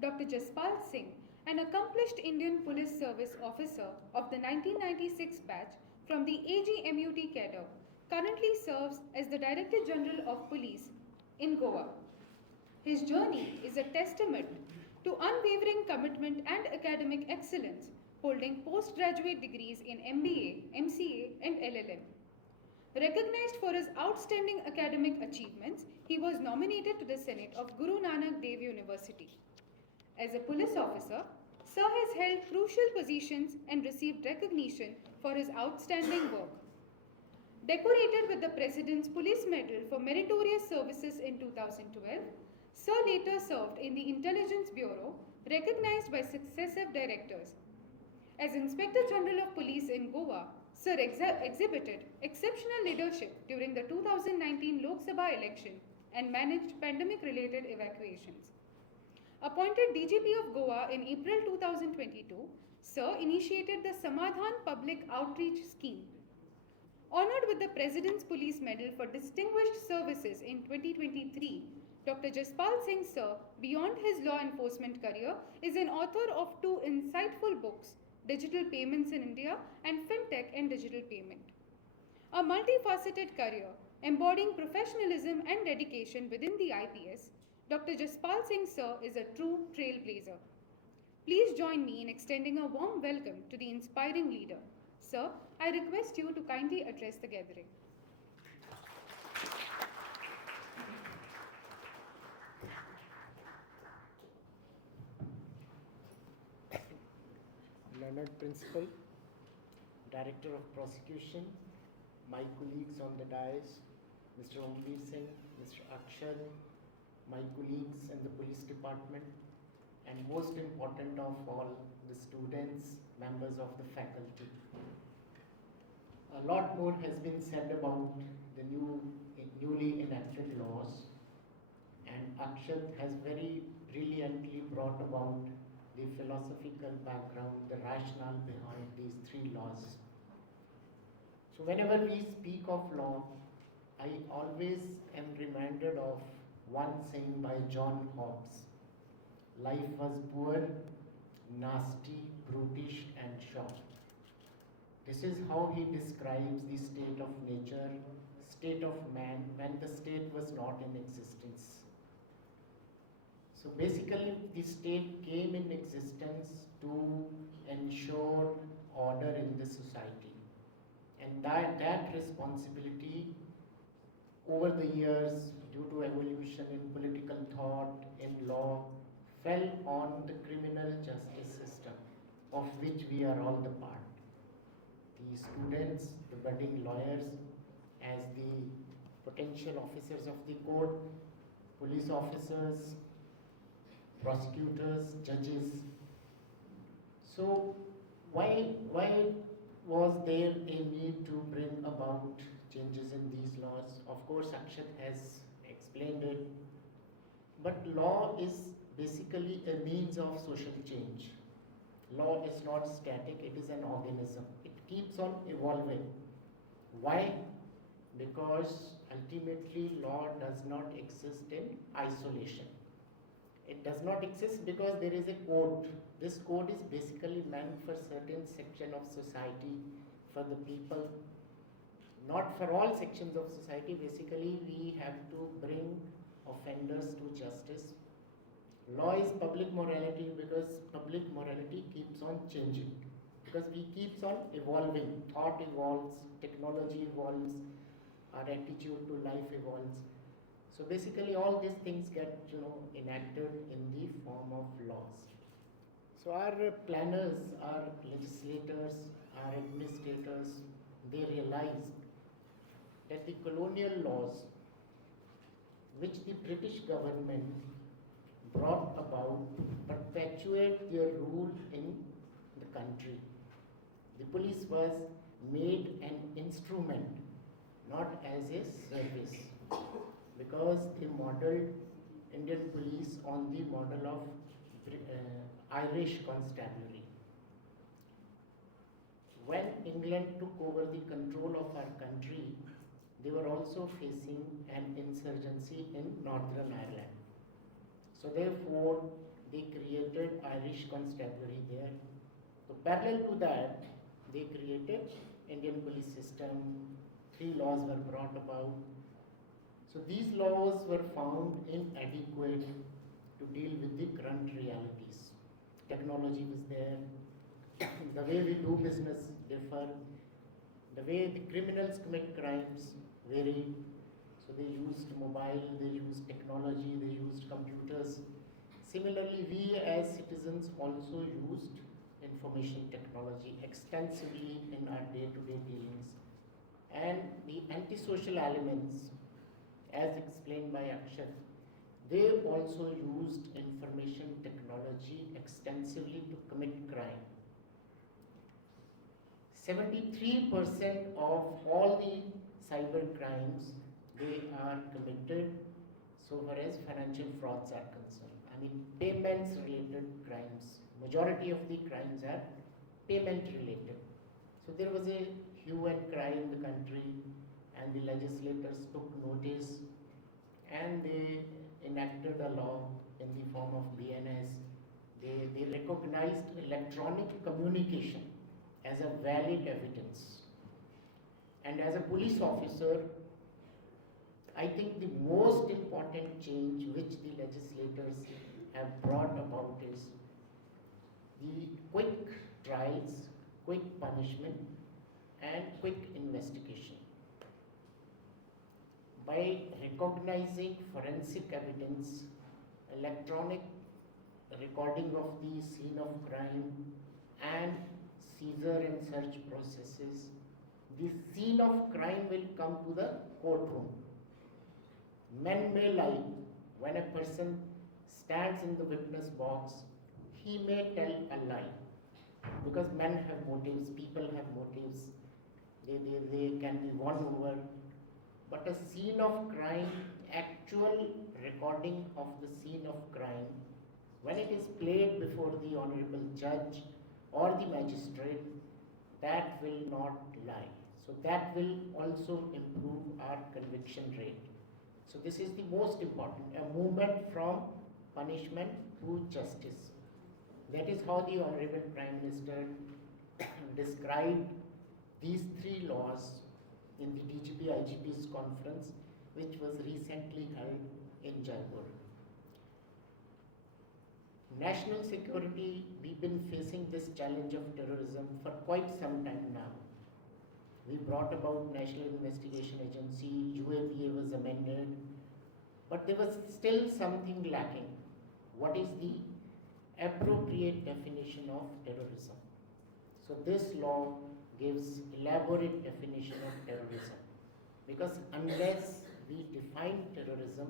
Dr. Jaspal Singh, an accomplished Indian Police Service officer of the 1996 batch from the AGMUT cadre, currently serves as the Director General of Police in Goa. His journey is a testament to unwavering commitment and academic excellence, holding postgraduate degrees in MBA, MCA, and LLM. Recognized for his outstanding academic achievements, he was nominated to the Senate of Guru Nanak Dev University. As a police officer, Sir has held crucial positions and received recognition for his outstanding work. Decorated with the President's Police Medal for meritorious services in 2012, Sir later served in the Intelligence Bureau, recognized by successive directors. As Inspector General of Police in Goa, Sir exhibited exceptional leadership during the 2019 Lok Sabha election and managed pandemic-related evacuations. Appointed DGP of Goa in April 2022, Sir initiated the Samadhan Public Outreach Scheme. Honored with the President's Police Medal for Distinguished Services in 2023, Dr. Jaspal Singh Sir, beyond his law enforcement career, is an author of 2 insightful books, digital payments in India, and fintech and digital payment. A multifaceted career embodying professionalism and dedication within the IPS, Dr. Jaspal Singh Sir is a true trailblazer. Please join me in extending a warm welcome to the inspiring leader. Sir, I request you to kindly address the gathering. Learned Principal, Director of Prosecution, my colleagues on the dais, Mr. Omvir Singh, Mr. Akshat, my colleagues in the police department, and most important of all, the students, members of the faculty. A lot more has been said about the newly enacted laws, and Akshat has very brilliantly brought about the philosophical background, the rationale behind these three laws. So whenever we speak of law, I always am reminded of one saying by John Hobbes: life was poor, nasty, brutish and short. This is how he describes the state of nature, state of man when the state was not in existence. So basically the state came in existence to ensure order in the society. And that responsibility over the years, due to evolution in political thought, in law, fell on the criminal justice system, of which we are all the part. The students, the budding lawyers, as the potential officers of the court, police officers, prosecutors, judges. So why was there a need to bring about changes in these laws? Of course, Akshat has explained it. But law is basically a means of social change. Law is not static, it is an organism. It keeps on evolving. Why? Because ultimately law does not exist in isolation. It does not exist because there is a code. This code is basically meant for certain section of society, for the people, not for all sections of society. Basically, we have to bring offenders to justice. Law is public morality because public morality keeps on changing. Because we keeps on evolving. Thought evolves, technology evolves, our attitude to life evolves. So basically all these things get enacted in the form of laws. So our planners, our legislators, our administrators, they realized that the colonial laws which the British government brought about perpetuate their rule in the country. The police was made an instrument, not as a service, because they modeled Indian police on the model of Irish constabulary. When England took over the control of our country, they were also facing an insurgency in Northern Ireland. So therefore, they created Irish constabulary there. So parallel to that, they created Indian police system. 3 laws were brought about. So these laws were found inadequate to deal with the current realities. Technology was there, the way we do business differ, the way the criminals commit crimes varied. So they used mobile, they used technology, they used computers. Similarly, we as citizens also used information technology extensively in our day-to-day dealings. And the antisocial elements, as explained by Akshat, they also used information technology extensively to commit crime. 73% of all the cyber crimes, they are committed so far as financial frauds are concerned. I mean, payments related crimes. Majority of the crimes are payment related. So there was a hue and cry in the country, and the legislators took notice and they enacted a law in the form of BNS. they recognized electronic communication as a valid evidence. And as a police officer, I think the most important change which the legislators have brought about is the quick trials, quick punishment, and quick investigation. By recognizing forensic evidence, electronic recording of the scene of crime, and seizure and search processes, the scene of crime will come to the courtroom. Men may lie. When a person stands in the witness box, he may tell a lie. Because men have motives, people have motives, they can be won over. But a scene of crime, actual recording of the scene of crime, when it is played before the honorable judge or the magistrate, that will not lie. So that will also improve our conviction rate. So this is the most important, a movement from punishment to justice. That is how the Honorable Prime Minister described these three laws in the DGP IGP's conference, which was recently held in Jaipur. National security, we've been facing this challenge of terrorism for quite some time now. We brought about National Investigation Agency, UAPA was amended, but there was still something lacking. What is the appropriate definition of terrorism? So this law gives elaborate definition of terrorism, because unless we define terrorism,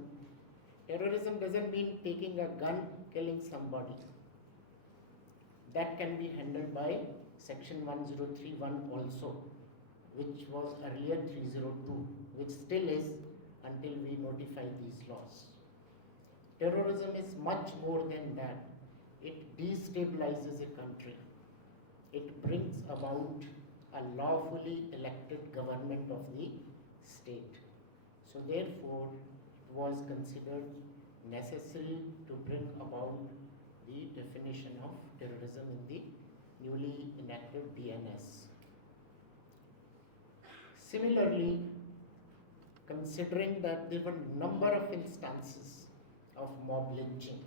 terrorism doesn't mean taking a gun, killing somebody. That can be handled by section 1031 also, which was earlier 302, which still is until we notify these laws. Terrorism is much more than that. It destabilizes a country. It brings about a lawfully elected government of the state. So therefore, it was considered necessary to bring about the definition of terrorism in the newly enacted BNS. Similarly, considering that there were a number of instances of mob lynching,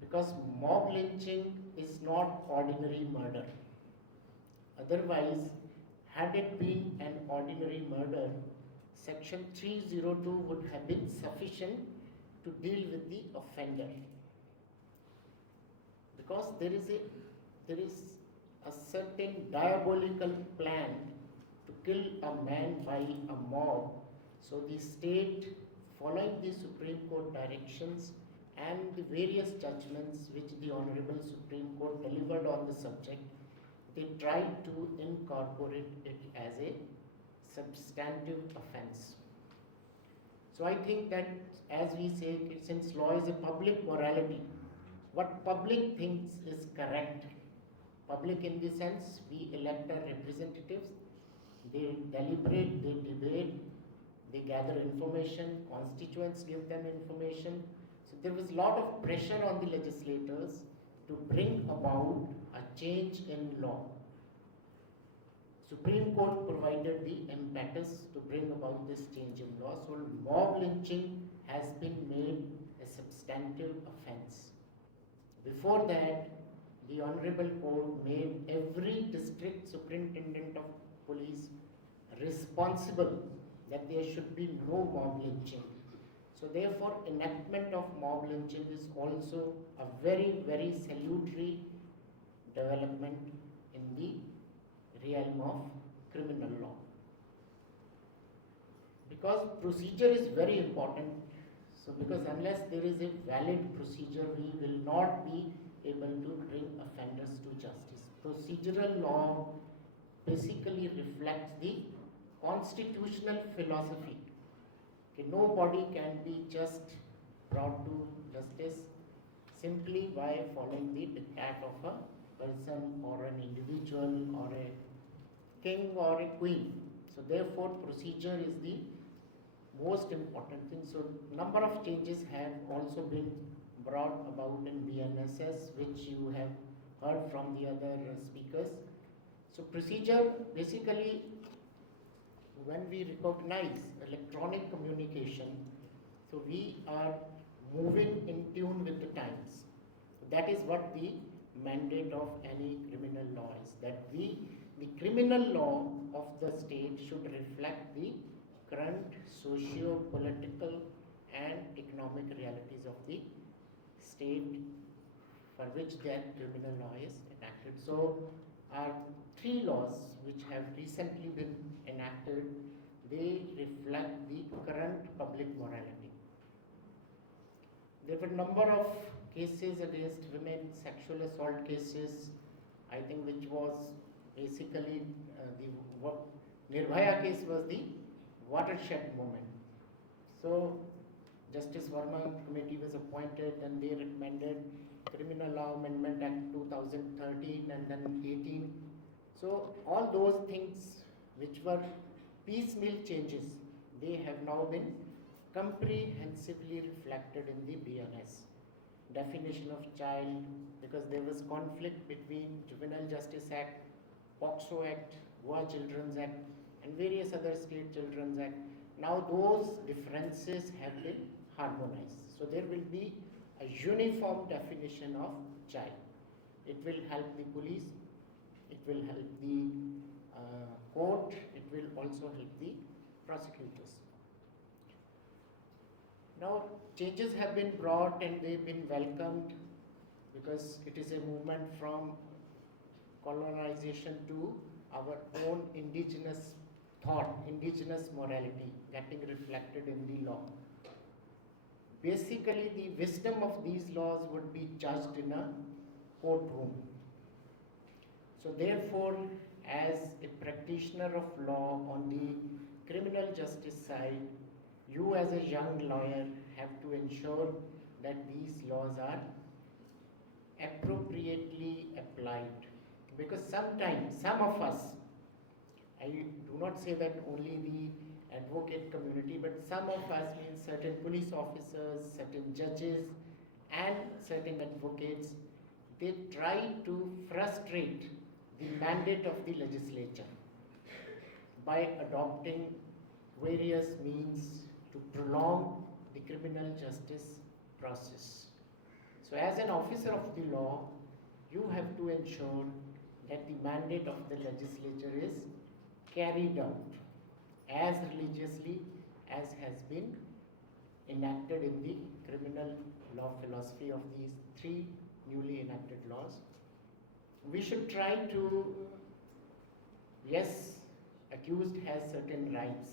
because mob lynching is not ordinary murder. Otherwise, had it been an ordinary murder, section 302 would have been sufficient to deal with the offender. Because there is a certain diabolical plan to kill a man by a mob. So the state, following the Supreme Court directions and the various judgments which the Honorable Supreme Court delivered on the subject, they tried to incorporate it as a substantive offense. So I think that, as we say, since law is a public morality, what public thinks is correct. Public in the sense, we elect our representatives, they deliberate, they debate, they gather information, constituents give them information. So there was a lot of pressure on the legislators to bring about a change in law. Supreme Court provided the impetus to bring about this change in law. So mob lynching has been made a substantive offense. Before that, the Honorable Court made every district superintendent of police responsible that there should be no mob lynching. So therefore, enactment of mob lynching is also a very, very salutary development in the realm of criminal law. Because procedure is very important. So because unless there is a valid procedure, we will not be able to bring offenders to justice. Procedural law basically reflects the constitutional philosophy. Okay, nobody can be just brought to justice simply by following the diktat of a person or an individual or a king or a queen. So therefore, procedure is the most important thing. So number of changes have also been brought about in BNSS, which you have heard from the other speakers. So procedure, basically, when we recognize electronic communication, so we are moving in tune with the times. That is what the mandate of any criminal law is, that the criminal law of the state should reflect the current socio-political and economic realities of the state for which that criminal law is enacted. So our 3 laws which have recently been enacted, they reflect the current public morality. There were a number of cases against women, sexual assault cases, I think, which was basically the Nirbhaya case was the watershed moment. So Justice Verma committee was appointed, and they recommended Criminal Law Amendment Act 2013 and then 18. So all those things which were piecemeal changes, they have now been comprehensively reflected in the BNS. Definition of child, because there was conflict between Juvenile Justice Act, POXO Act, Goa Children's Act, and various other state children's act. Now those differences have been harmonized. So there will be a uniform definition of child. It will help the police, it will help the court, it will also help the prosecutors. Now changes have been brought and they've been welcomed, because it is a movement from colonization to our own indigenous thought, indigenous morality getting reflected in the law. Basically, the wisdom of these laws would be judged in a courtroom. So therefore, as a practitioner of law on the criminal justice side, you as a young lawyer have to ensure that these laws are appropriately applied. Because sometimes, some of us, I do not say that only the advocate community, but some of us, means certain police officers, certain judges, and certain advocates, they try to frustrate the mandate of the legislature by adopting various means to prolong the criminal justice process. So as an officer of the law, you have to ensure that the mandate of the legislature is carried out as religiously as has been enacted in the criminal law philosophy of these 3 newly enacted laws. We should try to, yes, accused has certain rights.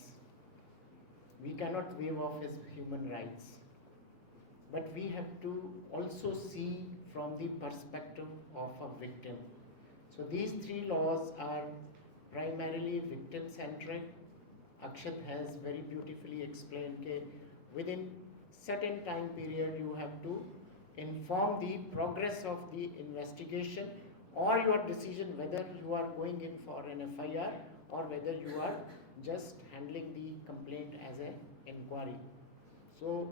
We cannot waive off his human rights. But we have to also see from the perspective of a victim. So these 3 laws are primarily victim-centric. Akshat has very beautifully explained that within certain time period you have to inform the progress of the investigation or your decision whether you are going in for an FIR or whether you are just handling the complaint as an inquiry. So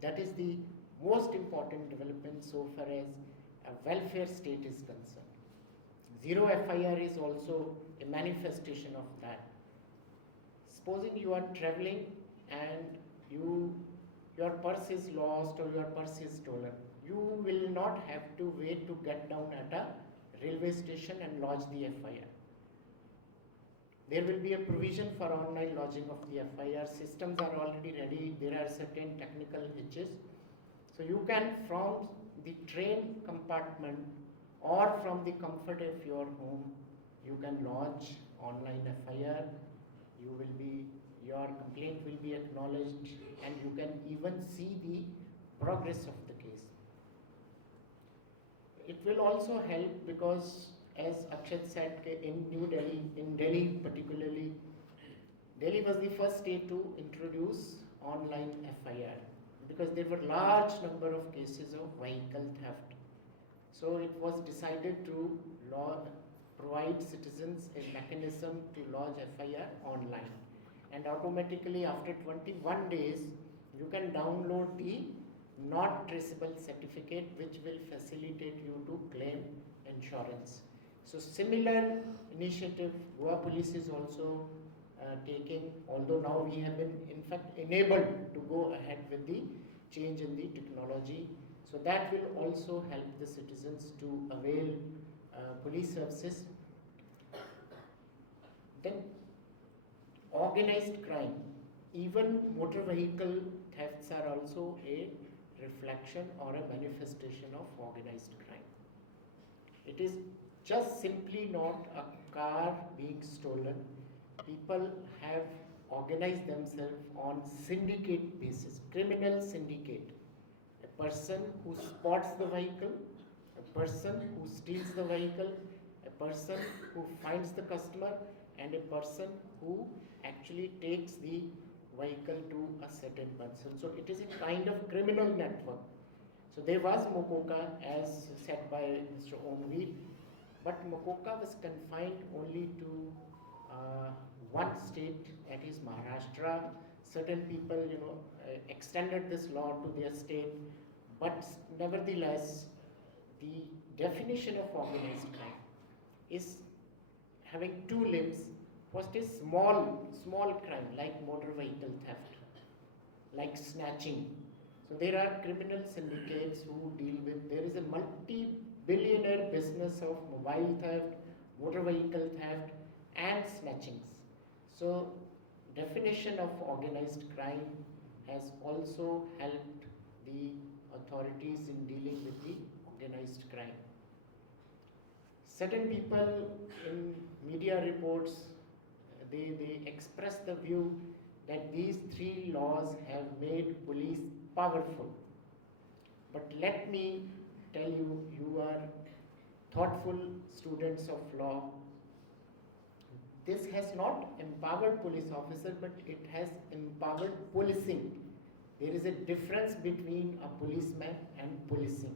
that is the most important development so far as a welfare state is concerned. Zero FIR is also a manifestation of that. Supposing you are traveling and your purse is lost or your purse is stolen, you will not have to wait to get down at a railway station and lodge the FIR. There will be a provision for online lodging of the FIR. Systems are already ready. There are certain technical hitches. So you can, from the train compartment or from the comfort of your home, you can lodge online FIR. Your complaint will be acknowledged, and you can even see the progress of the case. It will also help because, as Akshat said, in New Delhi, in Delhi particularly, Delhi was the first state to introduce online FIR because there were large number of cases of vehicle theft. So it was decided to provide citizens a mechanism to lodge FIR online. And automatically after 21 days, you can download the not traceable certificate which will facilitate you to claim insurance. So similar initiative Goa Police is also taking, although now we have been in fact enabled to go ahead with the change in the technology. So that will also help the citizens to avail police services. Then organized crime, even motor vehicle thefts are also a reflection or a manifestation of organized crime. It is just simply not a car being stolen. People have organized themselves on syndicate basis, criminal syndicate. A person who spots the vehicle, a person who steals the vehicle, a person who finds the customer, and a person who actually takes the vehicle to a certain person. So it is a kind of criminal network. So there was Mokoka, as said by Mr. Omvir, but Mokoka was confined only to one state, that is Maharashtra. Certain people, extended this law to their state, but nevertheless, the definition of organized crime is having two limbs. First is small crime like motor vehicle theft, like snatching. So there are criminal syndicates who deal with, there is a multi-billionaire business of mobile theft, motor vehicle theft and snatchings. So definition of organized crime has also helped the authorities in dealing with the organized crime. Certain people in media reports, they express the view that these three laws have made police powerful. But let me tell you, you are thoughtful students of law. This has not empowered police officers, but it has empowered policing. There is a difference between a policeman and policing.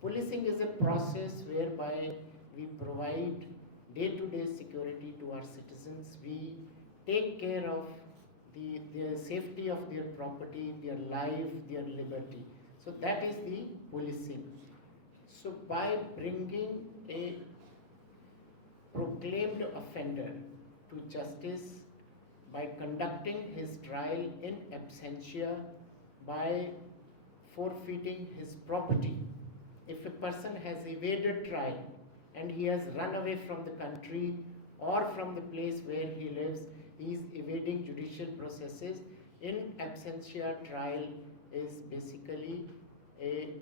Policing is a process whereby we provide day-to-day security to our citizens. We take care of their safety of their property, their life, their liberty. So that is the policing. So by bringing a proclaimed offender to justice, by conducting his trial in absentia, by forfeiting his property. If a person has evaded trial and he has run away from the country or from the place where he lives, he is evading judicial processes, in absentia trial is basically a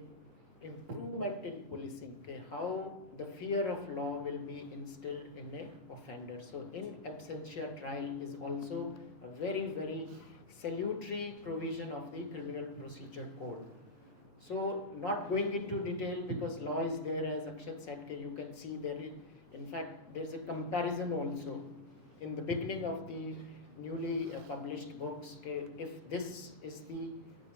improvement in policing, how the fear of law will be instilled in a offender. So in absentia trial is also a very, very salutary provision of the Criminal Procedure Code. So not going into detail because law is there, as Akshat said, you can see there is, in fact, there's a comparison also in the beginning of the newly published books. If this is the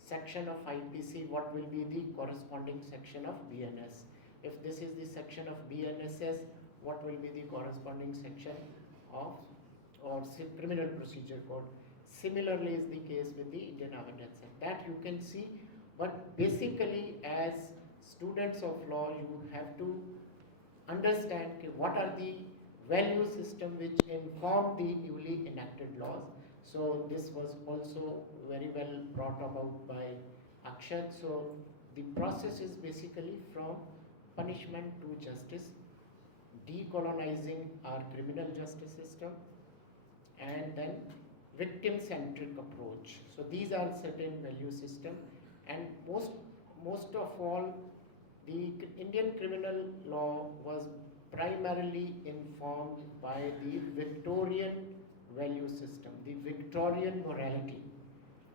section of IPC, what will be the corresponding section of BNS? If this is the section of BNSS, what will be the corresponding section of Criminal Procedure Code? Similarly is the case with the Indian Evidence Act. That you can see, but basically as students of law, you have to understand what are the value system which inform the newly enacted laws. So this was also very well brought about by Akshat. So the process is basically from punishment to justice, decolonizing our criminal justice system, and then victim-centric approach. So these are certain value system, and most of all, the Indian criminal law was primarily informed by the Victorian value system, the Victorian morality.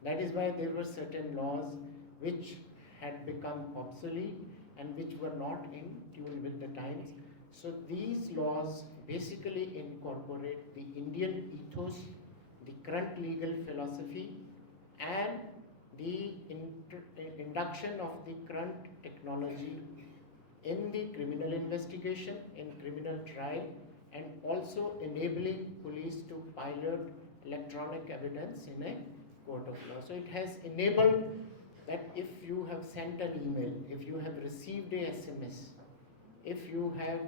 That is why there were certain laws which had become obsolete and which were not in tune with the times. So these laws basically incorporate the Indian ethos, the current legal philosophy, and the induction of the current technology in the criminal investigation, in criminal trial, and also enabling police to pilot electronic evidence in a court of law. So it has enabled that if you have sent an email, if you have received a SMS, if you have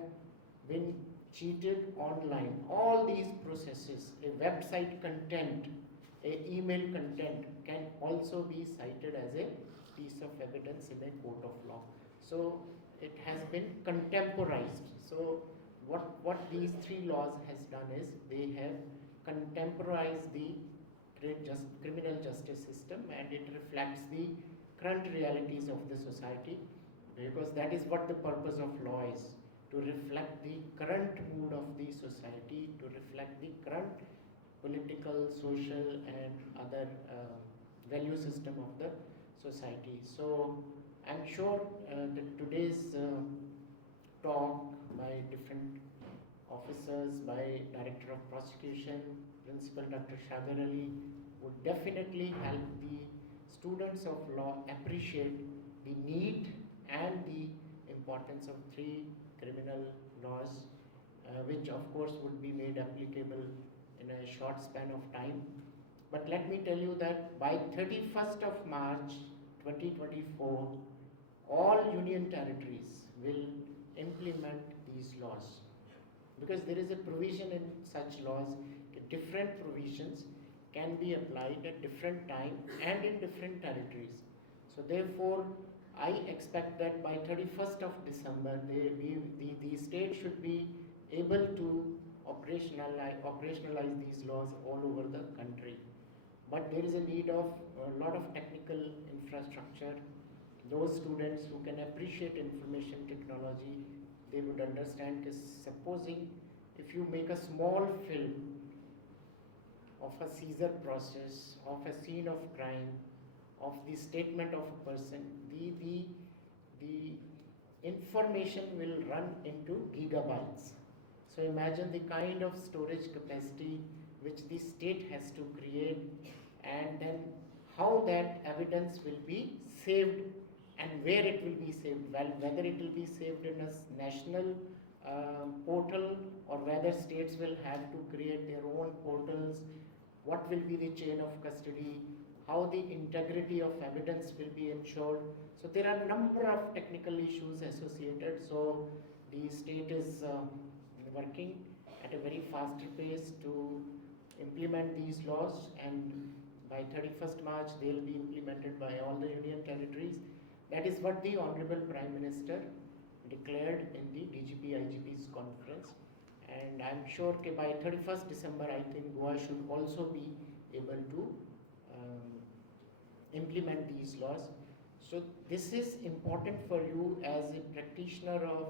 been cheated online, all these processes, a website content, a email content can also be cited as a piece of evidence in a court of law. So it has been contemporized. So what these three laws has done is they have contemporized the criminal justice system, and it reflects the current realities of the society, because that is what the purpose of law is, to reflect the current mood of the society, to reflect the current political, social and other value system of the society. So I'm sure that today's talk by different officers, by Director of Prosecution, Principal Dr. Shaber Ali, would definitely help the students of law appreciate the need and the importance of three criminal laws, which of course would be made applicable in a short span of time. But let me tell you that by 31st of March 2024, all union territories will implement these laws, because there is a provision in such laws, different provisions can be applied at different time and in different territories. So therefore, I expect that by 31st of December, the state should be able to operationalize these laws all over the country. But there is a need of a lot of technical infrastructure. Those students who can appreciate information technology, they would understand, because supposing if you make a small film of a seizure process, of a scene of crime, of the statement of a person, the information will run into gigabytes. So imagine the kind of storage capacity which the state has to create, and then how that evidence will be saved and where it will be saved. Well, whether it will be saved in a national portal, or whether states will have to create their own portals, what will be the chain of custody, how the integrity of evidence will be ensured. So there are a number of technical issues associated. So the state is working at a very faster pace to implement these laws, and by 31st March they will be implemented by all the union territories. That is what the Honorable Prime Minister declared in the DGP-IGP's conference, and I am sure that by 31st December, I think Goa should also be able to implement these laws. So this is important for you as a practitioner of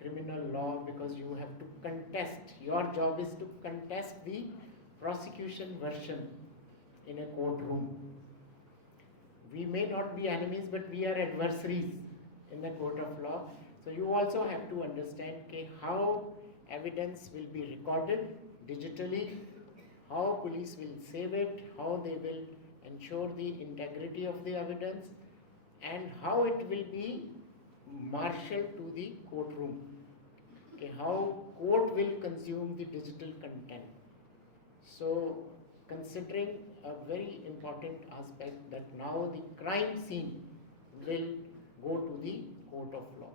criminal law, because you have to contest, your job is to contest the prosecution version in a courtroom. We may not be enemies, but we are adversaries in the court of law. So you also have to understand how evidence will be recorded digitally, how police will save it, how they will ensure the integrity of the evidence, and how it will be marshaled to the courtroom. How court will consume the digital content. So considering a very important aspect that now the crime scene will go to the court of law.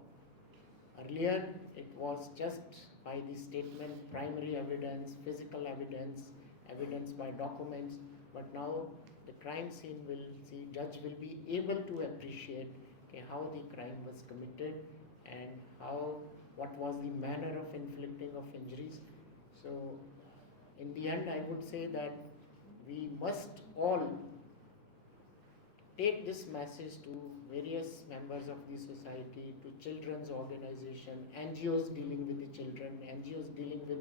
Earlier it was just by the statement, primary evidence, physical evidence, evidence by documents, but now the crime scene will see, judge will be able to appreciate how the crime was committed and what was the manner of inflicting of injuries. So in the end, I would say that we must all take this message to various members of the society, to children's organization, NGOs dealing with the children, NGOs dealing with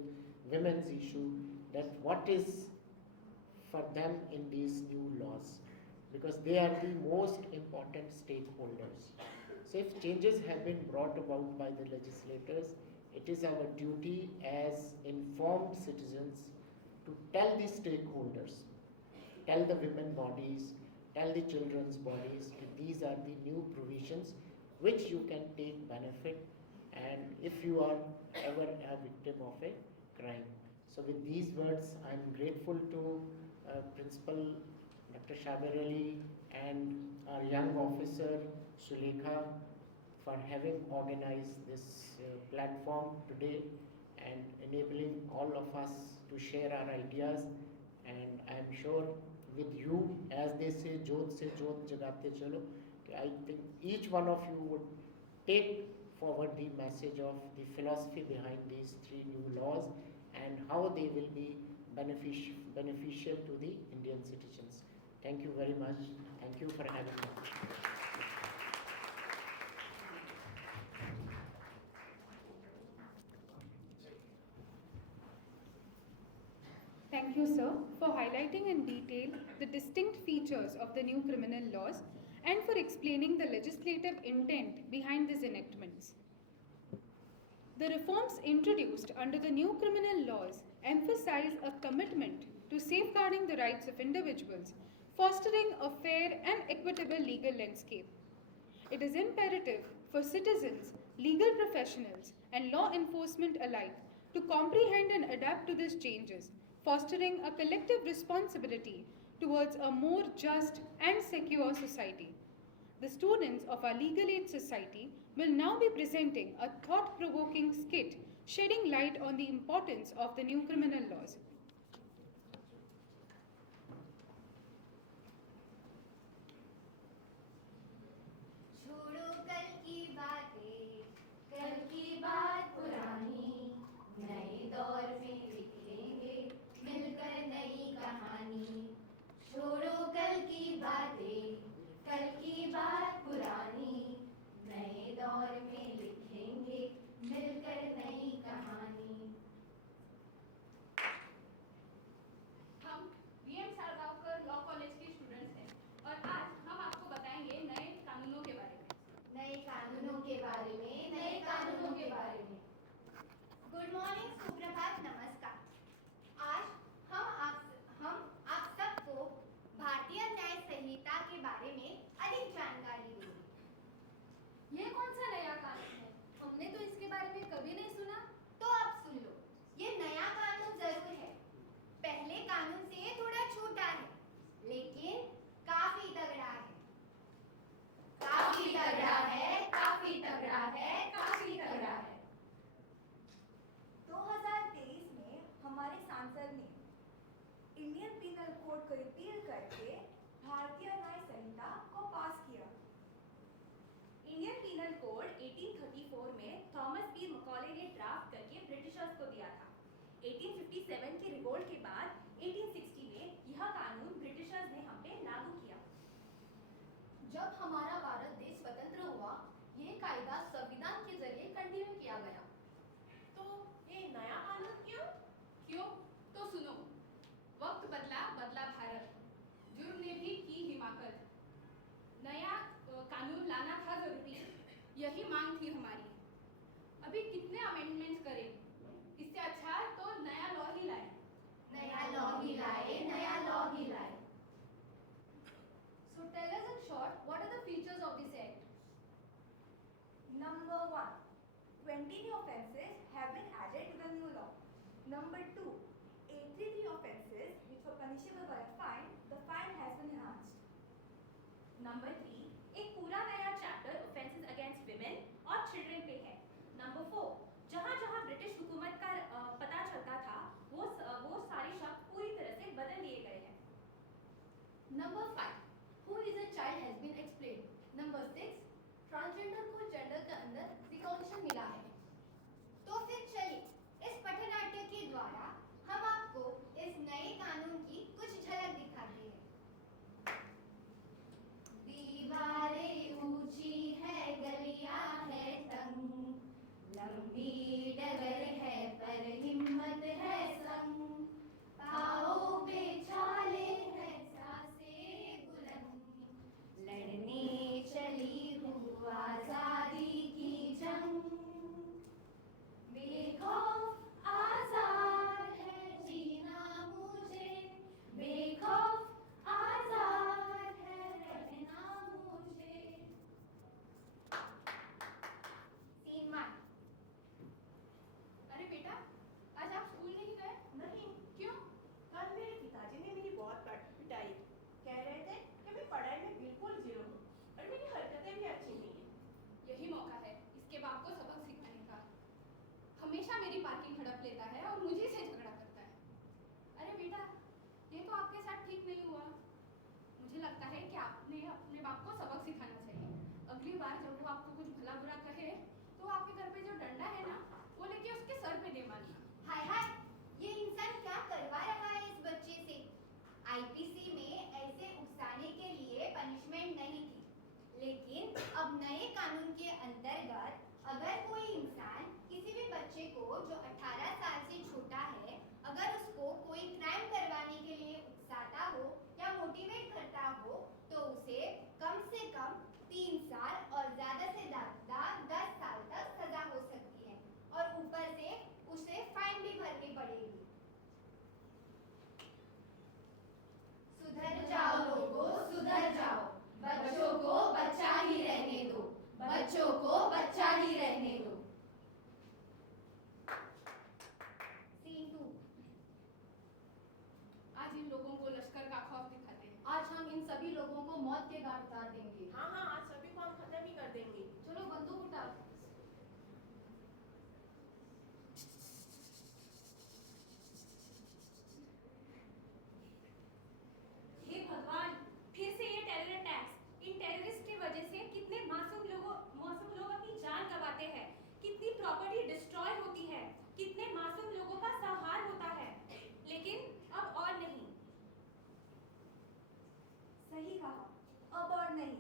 women's issue, that what is for them in these new laws, because they are the most important stakeholders. So if changes have been brought about by the legislators, it is our duty as informed citizens to tell the stakeholders, tell the women bodies, tell the children's bodies that these are the new provisions which you can take benefit, and if you are ever a victim of a crime. So with these words, I am grateful to Principal Dr. Shaber Ali and our young officer Sulekha for having organized this platform today and enabling all of us to share our ideas. And I am sure with you, as they say, jyot se jyot jagate chalo, I think each one of you would take forward the message of the philosophy behind these 3 new laws and how they will be beneficial to the Indian citizens. Thank you very much. Thank you for having me. Thank you, sir, for highlighting in detail the distinct features of the new criminal laws and for explaining the legislative intent behind these enactments. The reforms introduced under the new criminal laws emphasize a commitment to safeguarding the rights of individuals, fostering a fair and equitable legal landscape. It is imperative for citizens, legal professionals, and law enforcement alike to comprehend and adapt to these changes, fostering a collective responsibility towards a more just and secure society. The students of our Legal Aid Society will now be presenting a thought-provoking skit shedding light on the importance of the new criminal laws. छोड़ो कल की बातें, कल की बात पुरानी, नए दौर में लिखेंगे मिलकर नई कहानी। छोड़ो कल की बातें, कल की बात पुरानी, नए दौर में लिखेंगे मिलकर नई कहानी। हम VMSCL लॉ कॉलेज के स्टूडेंट्स हैं और आज हम आपको बताएंगे नए कानूनों के बारे में। नए कानूनों के बारे में, नए कानूनों के बारे में। गुड मॉर्निंग, सुप्रभात, नमस्कार। आज हम आप सबको भारतीय न्याय संहिता के बारे में अधिक जानकारी देंगे। ये कौन सा नया कानून है? हमने तो इसके बारे में कभी नहीं सुना। तो अब सुन लो, ये नया कानून जरूर है। पहले कानून से थोड़ा छोटा है, लेकिन काफी तगड़ा है। काफी तगड़ा है, काफी तगड़ा है, काफी तगड़ा है। 2023 में हमारे सांसद ने इंडियन पीनल कोड को रिपील करके भारतीय न्याय संहिता को पास किया। इंडियन पीनल कोड 1834 में थॉमस बी मकॉले ने ड्राफ्ट करके ब्रिटिशर्स को दिया था। 1857 के रिवोल्ट के बाद 1860 में यह कानून ब्रिटिशर्स ने हम पे लागू किया। जब हमारा भारत देश स्वतंत्र हुआ, ये कायदा संविधान के जरिए कंटिन्यू किया गया। तो ये नया कानून क्यों? तो सुनो, वक्त बदला, बदला भारत। जुर्म ने भी की हिमाकत। नया कानून लाना था जरूरी, यही मांग थी हमारी। अभी कितने अमेंडमेंट्स करें? इससे अच्छा तो नया लॉ ही लाए। नया लॉ ही लाए, नया लॉ ही लाए। So tell us in short, what are the features of this act? Number 1, 20 new offences have been added to the new law. Number 2, 83 offences which were punishable by a fine, the fine has been enhanced. Number 3, एक पूरा नया chapter offences against women और children पे है। Number 4, जहाँ जहाँ British हुकूमत का पता चलता था वो सारे शब्द पूरी तरह से बदल दिए गए हैं। Number 5, who is a child has been explained. Number 6, transgender को जेंडर के अंदर रिकॉग्निशन मिला है। तो फिर चलिए इस पठनाट्य के द्वारा हम आपको इस नए कानून की कुछ झलक दिखाते हैं। आईपीसी में ऐसे उकसाने के लिए पनिशमेंट नहीं थी, लेकिन अब नए कानून के अंतर्गत अगर कोई इंसान किसी भी बच्चे को जो 18 साल से छोटा है, अगर उसको कोई क्राइम करवाने के लिए उकसाता हो या मोटिवेट करता हो, तो उसे कम से कम 3 साल और ज़्यादा से ज़्यादा 10 साल तक सजा हो सकती है और ऊपर से उसे फाइन भी भरनी पड़ेगी। सुधर जाओ लोगों, सुधर जाओ, बच्चों को बच्चा ही रहने दो, बच्चों को बच्चा ही रहने दो। सीन 2। आज इन लोगों को लश्कर का खौफ दिखाते हैं। आज हम इन सभी लोगों को मौत के घाट उतार देंगे। हाँ हाँ, आज सभी को हम खत्म ही कर देंगे। चलो बंदूक उठा। हे भगवान, फिर से ये टेरर अटैक्स। इन टेररिस्ट की वजह से कितने मासूम लोग अपनी जान गंवाते हैं, कितनी प्रॉपर्टी डिस्ट्रॉय होती है, कितने मासूम लोगों का संहार होता है। लेकिन अब और नहीं। सही कहा, अब और नहीं।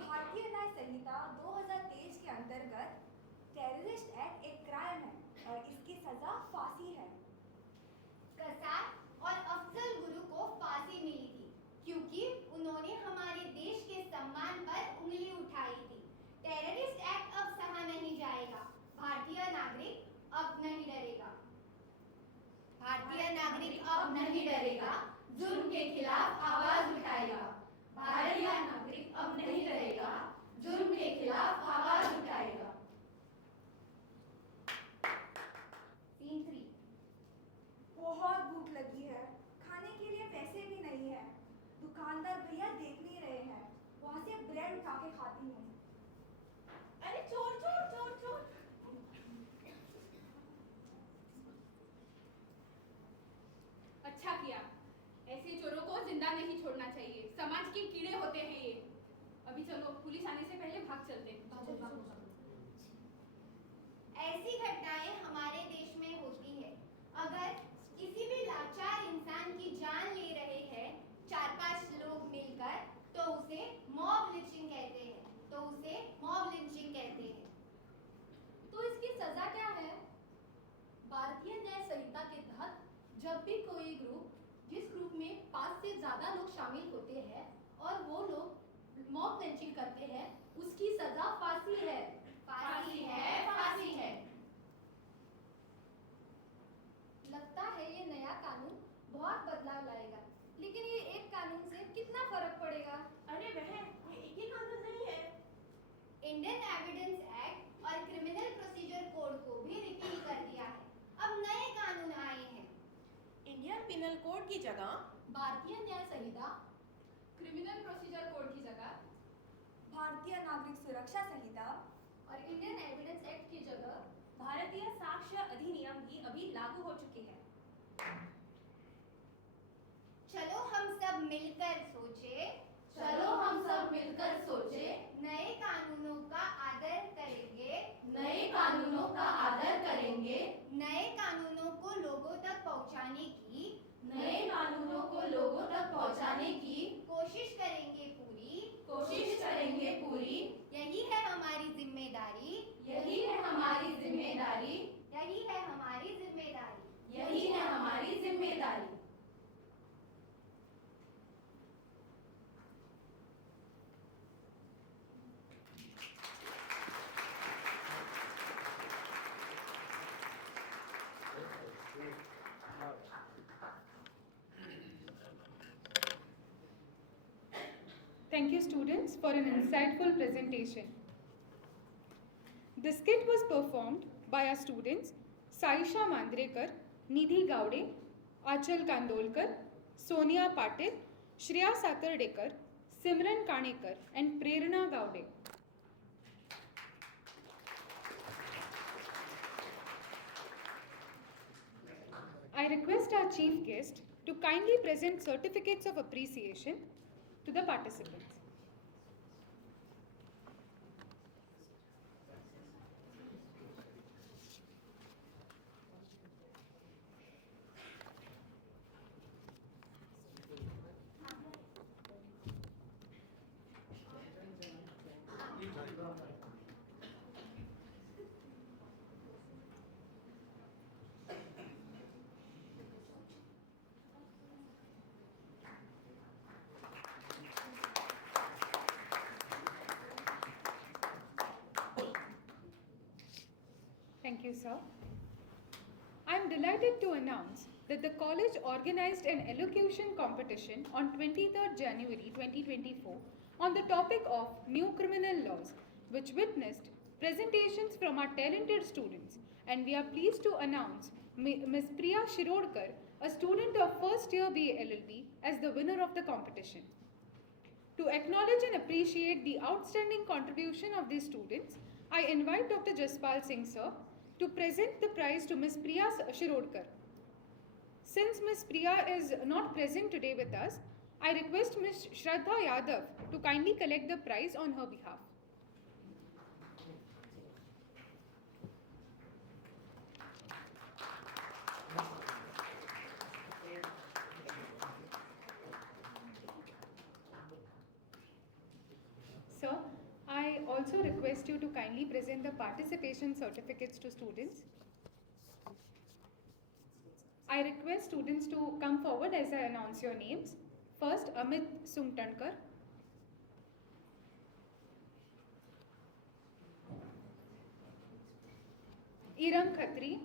भारतीय न्याय संहिता 2023 के अंतर्गत टेररिस्ट एक्ट एक क्राइम है और इसकी सजा फांसी है। कसार और अफजल गुरु को फांसी मिली थी क्योंकि उन्होंने हमारे देश के सम्मान पर उंगली उठाई थी। टेररिस्ट एक्ट अब सहा नहीं जाएगा। भारतीय नागरिक अब नहीं डरेगा। भारतीय नागरिक अब नहीं डरेगा, जुर्म के खिलाफ आवाज उठाएगा। भारतीय नागरिक अब नहीं डरेगा, जुर्म के खिलाफ आवाज उठाएगा। सीन 3। बहुत भूख लगी है, खाने के लिए पैसे भी नहीं है। दुकानदार भैया देख नहीं रहे हैं, वहां से ब्रेड उठा के खाती हूँ। अरे चोर चोर चोर चोर। अच्छा किया, ऐसे चोरों को जिंदा नहीं छोड़ना चाहिए। समाज के कीड़े होते हैं ये। अभी चलो, पुलिस आने से पहले भाग चलते हैं। ऐसी घटनाएं हमारे देश में होती है। अगर किसी भी लाचार इंसान की जान ले रहे हैं 4-5 लोग मिलकर, तो उसे मॉब लिंचिंग कहते हैं। तो इसकी सजा क्या है? भारतीय न्याय संहिता के तहत जब भी कोई ग्रुप, जिस ग्रुप में 5 से ज्यादा लोग शामिल होते हैं और वो लोग मॉब लिंचिंग करते हैं, उसकी सजा फांसी है। फांसी है, फांसी है। लगता है ये नया कानून बहुत बदलाव लाएगा, लेकिन ये एक कानून से कितना फर्क पड़ेगा? अरे बहन, ये एक ही कानून नहीं है। इंडियन एविडेंस एक्ट और क्रिमिनल प्रोसीजर कोड को भी रिपील कर दिया है। अब नए कानून आए हैं। इंडियन पिनल कोड की जगह भारतीय न्याय संहिता, क्रिमिनल प्रोसीजर कोड की जगह भारतीय नागरिक सुरक्षा संहिता और इंडियन एविडेंस एक्ट की जगह भारतीय साक्ष्य अधिनियम भी अभी लागू हो चुके हैं। चलो हम सब मिलकर सोचे, चलो हम सब मिलकर सोचे, नए कानूनों का आदर करेंगे, नए कानूनों का आदर करेंगे, नए कानूनों को लोगों तक पहुंचाने की, नए कानूनों को लोगों तक पहुंचाने की कोशिश करेंगे पूरी। यही है हमारी जिम्मेदारी। यही है हमारी जिम्मेदारी। यही है हमारी जिम्मेदारी। यही है हमारी जिम्मेदारी। Thank you students for an insightful presentation. The skit was performed by our students Saisha Mandrekar, Nidhi Gaude, Achal Kandolkar, Sonia Patil, Shreya Satardekar, Simran Kanekar and Prerna Gaude. I request our chief guest to kindly present certificates of appreciation to the participants. Thank you, sir. I am delighted to announce that the college organized an elocution competition on 23rd January 2024 on the topic of new criminal laws, which witnessed presentations from our talented students, and we are pleased to announce Ms. Priya Shirodkar, a student of first year BA LLB, as the winner of the competition. To acknowledge and appreciate the outstanding contribution of these students, I invite Dr. Jaspal Singh sir to present the prize to Ms. Priya Shirodkar. Since Ms. Priya is not present today with us, I request Ms. Shraddha Yadav to kindly collect the prize on her behalf. Sir, I also request you to kindly present the participation certificates to students. I request students to come forward as I announce your names. First, Amit Sungtankar. Iram Khatri.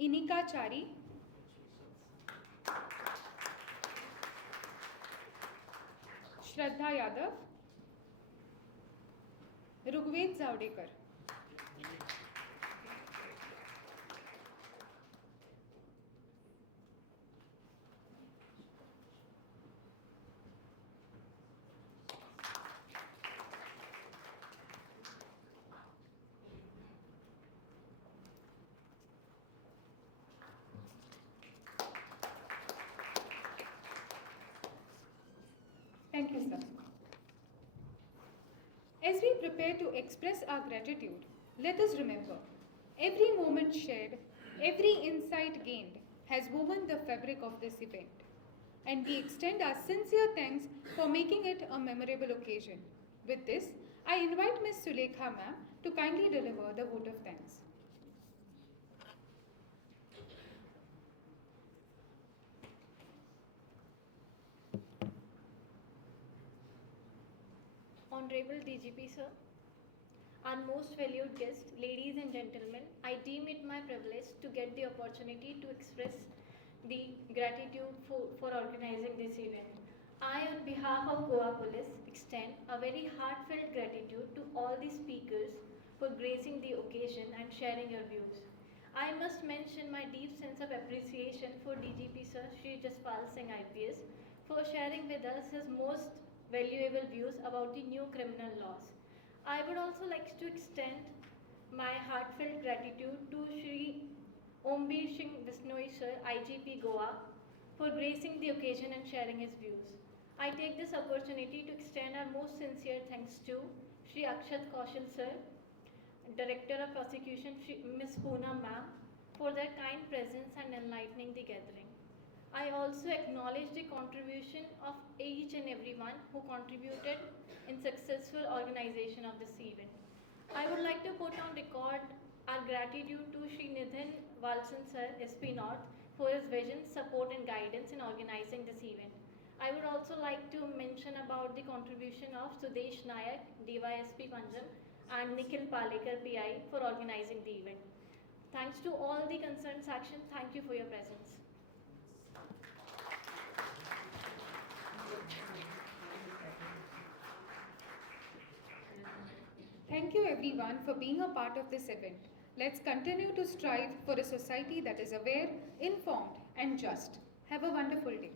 Inika Chari. Shraddha Yadav. Rugved Zavdekar. Thank you, sir. As we prepare to express our gratitude, let us remember, every moment shared, every insight gained has woven the fabric of this event. And we extend our sincere thanks for making it a memorable occasion. With this, I invite Ms. Sulekha ma'am to kindly deliver the vote of thanks. Honorable DGP sir, our most valued guests, ladies and gentlemen, I deem it my privilege to get the opportunity to express the gratitude for organizing this event. I, on behalf of Goa Police, extend a very heartfelt gratitude to all the speakers for gracing the occasion and sharing your views. I must mention my deep sense of appreciation for DGP sir Shri Jaspal Singh IPS for sharing with us his most valuable views about the new criminal laws. I would also like to extend my heartfelt gratitude to Shri Omvir Singh Bishnoi sir, IGP Goa, for gracing the occasion and sharing his views. I take this opportunity to extend our most sincere thanks to Shri Akshat Kaushal sir, Director of Prosecution Ms. Poonam ma'am, for their kind presence and enlightening the gathering. I also acknowledge the contribution of each and everyone who contributed in successful organization of this event. I would like to put on record our gratitude to Shri Nithin Walson sir, SP North, for his vision, support and guidance in organizing this event. I would also like to mention about the contribution of Sudesh Nayak, DYSP Panjam, and Nikhil Palekar, PI, for organizing the event. Thanks to all the concerned section. Thank you for your presence. Thank you everyone for being a part of this event. Let's continue to strive for a society that is aware, informed, and just. Have a wonderful day.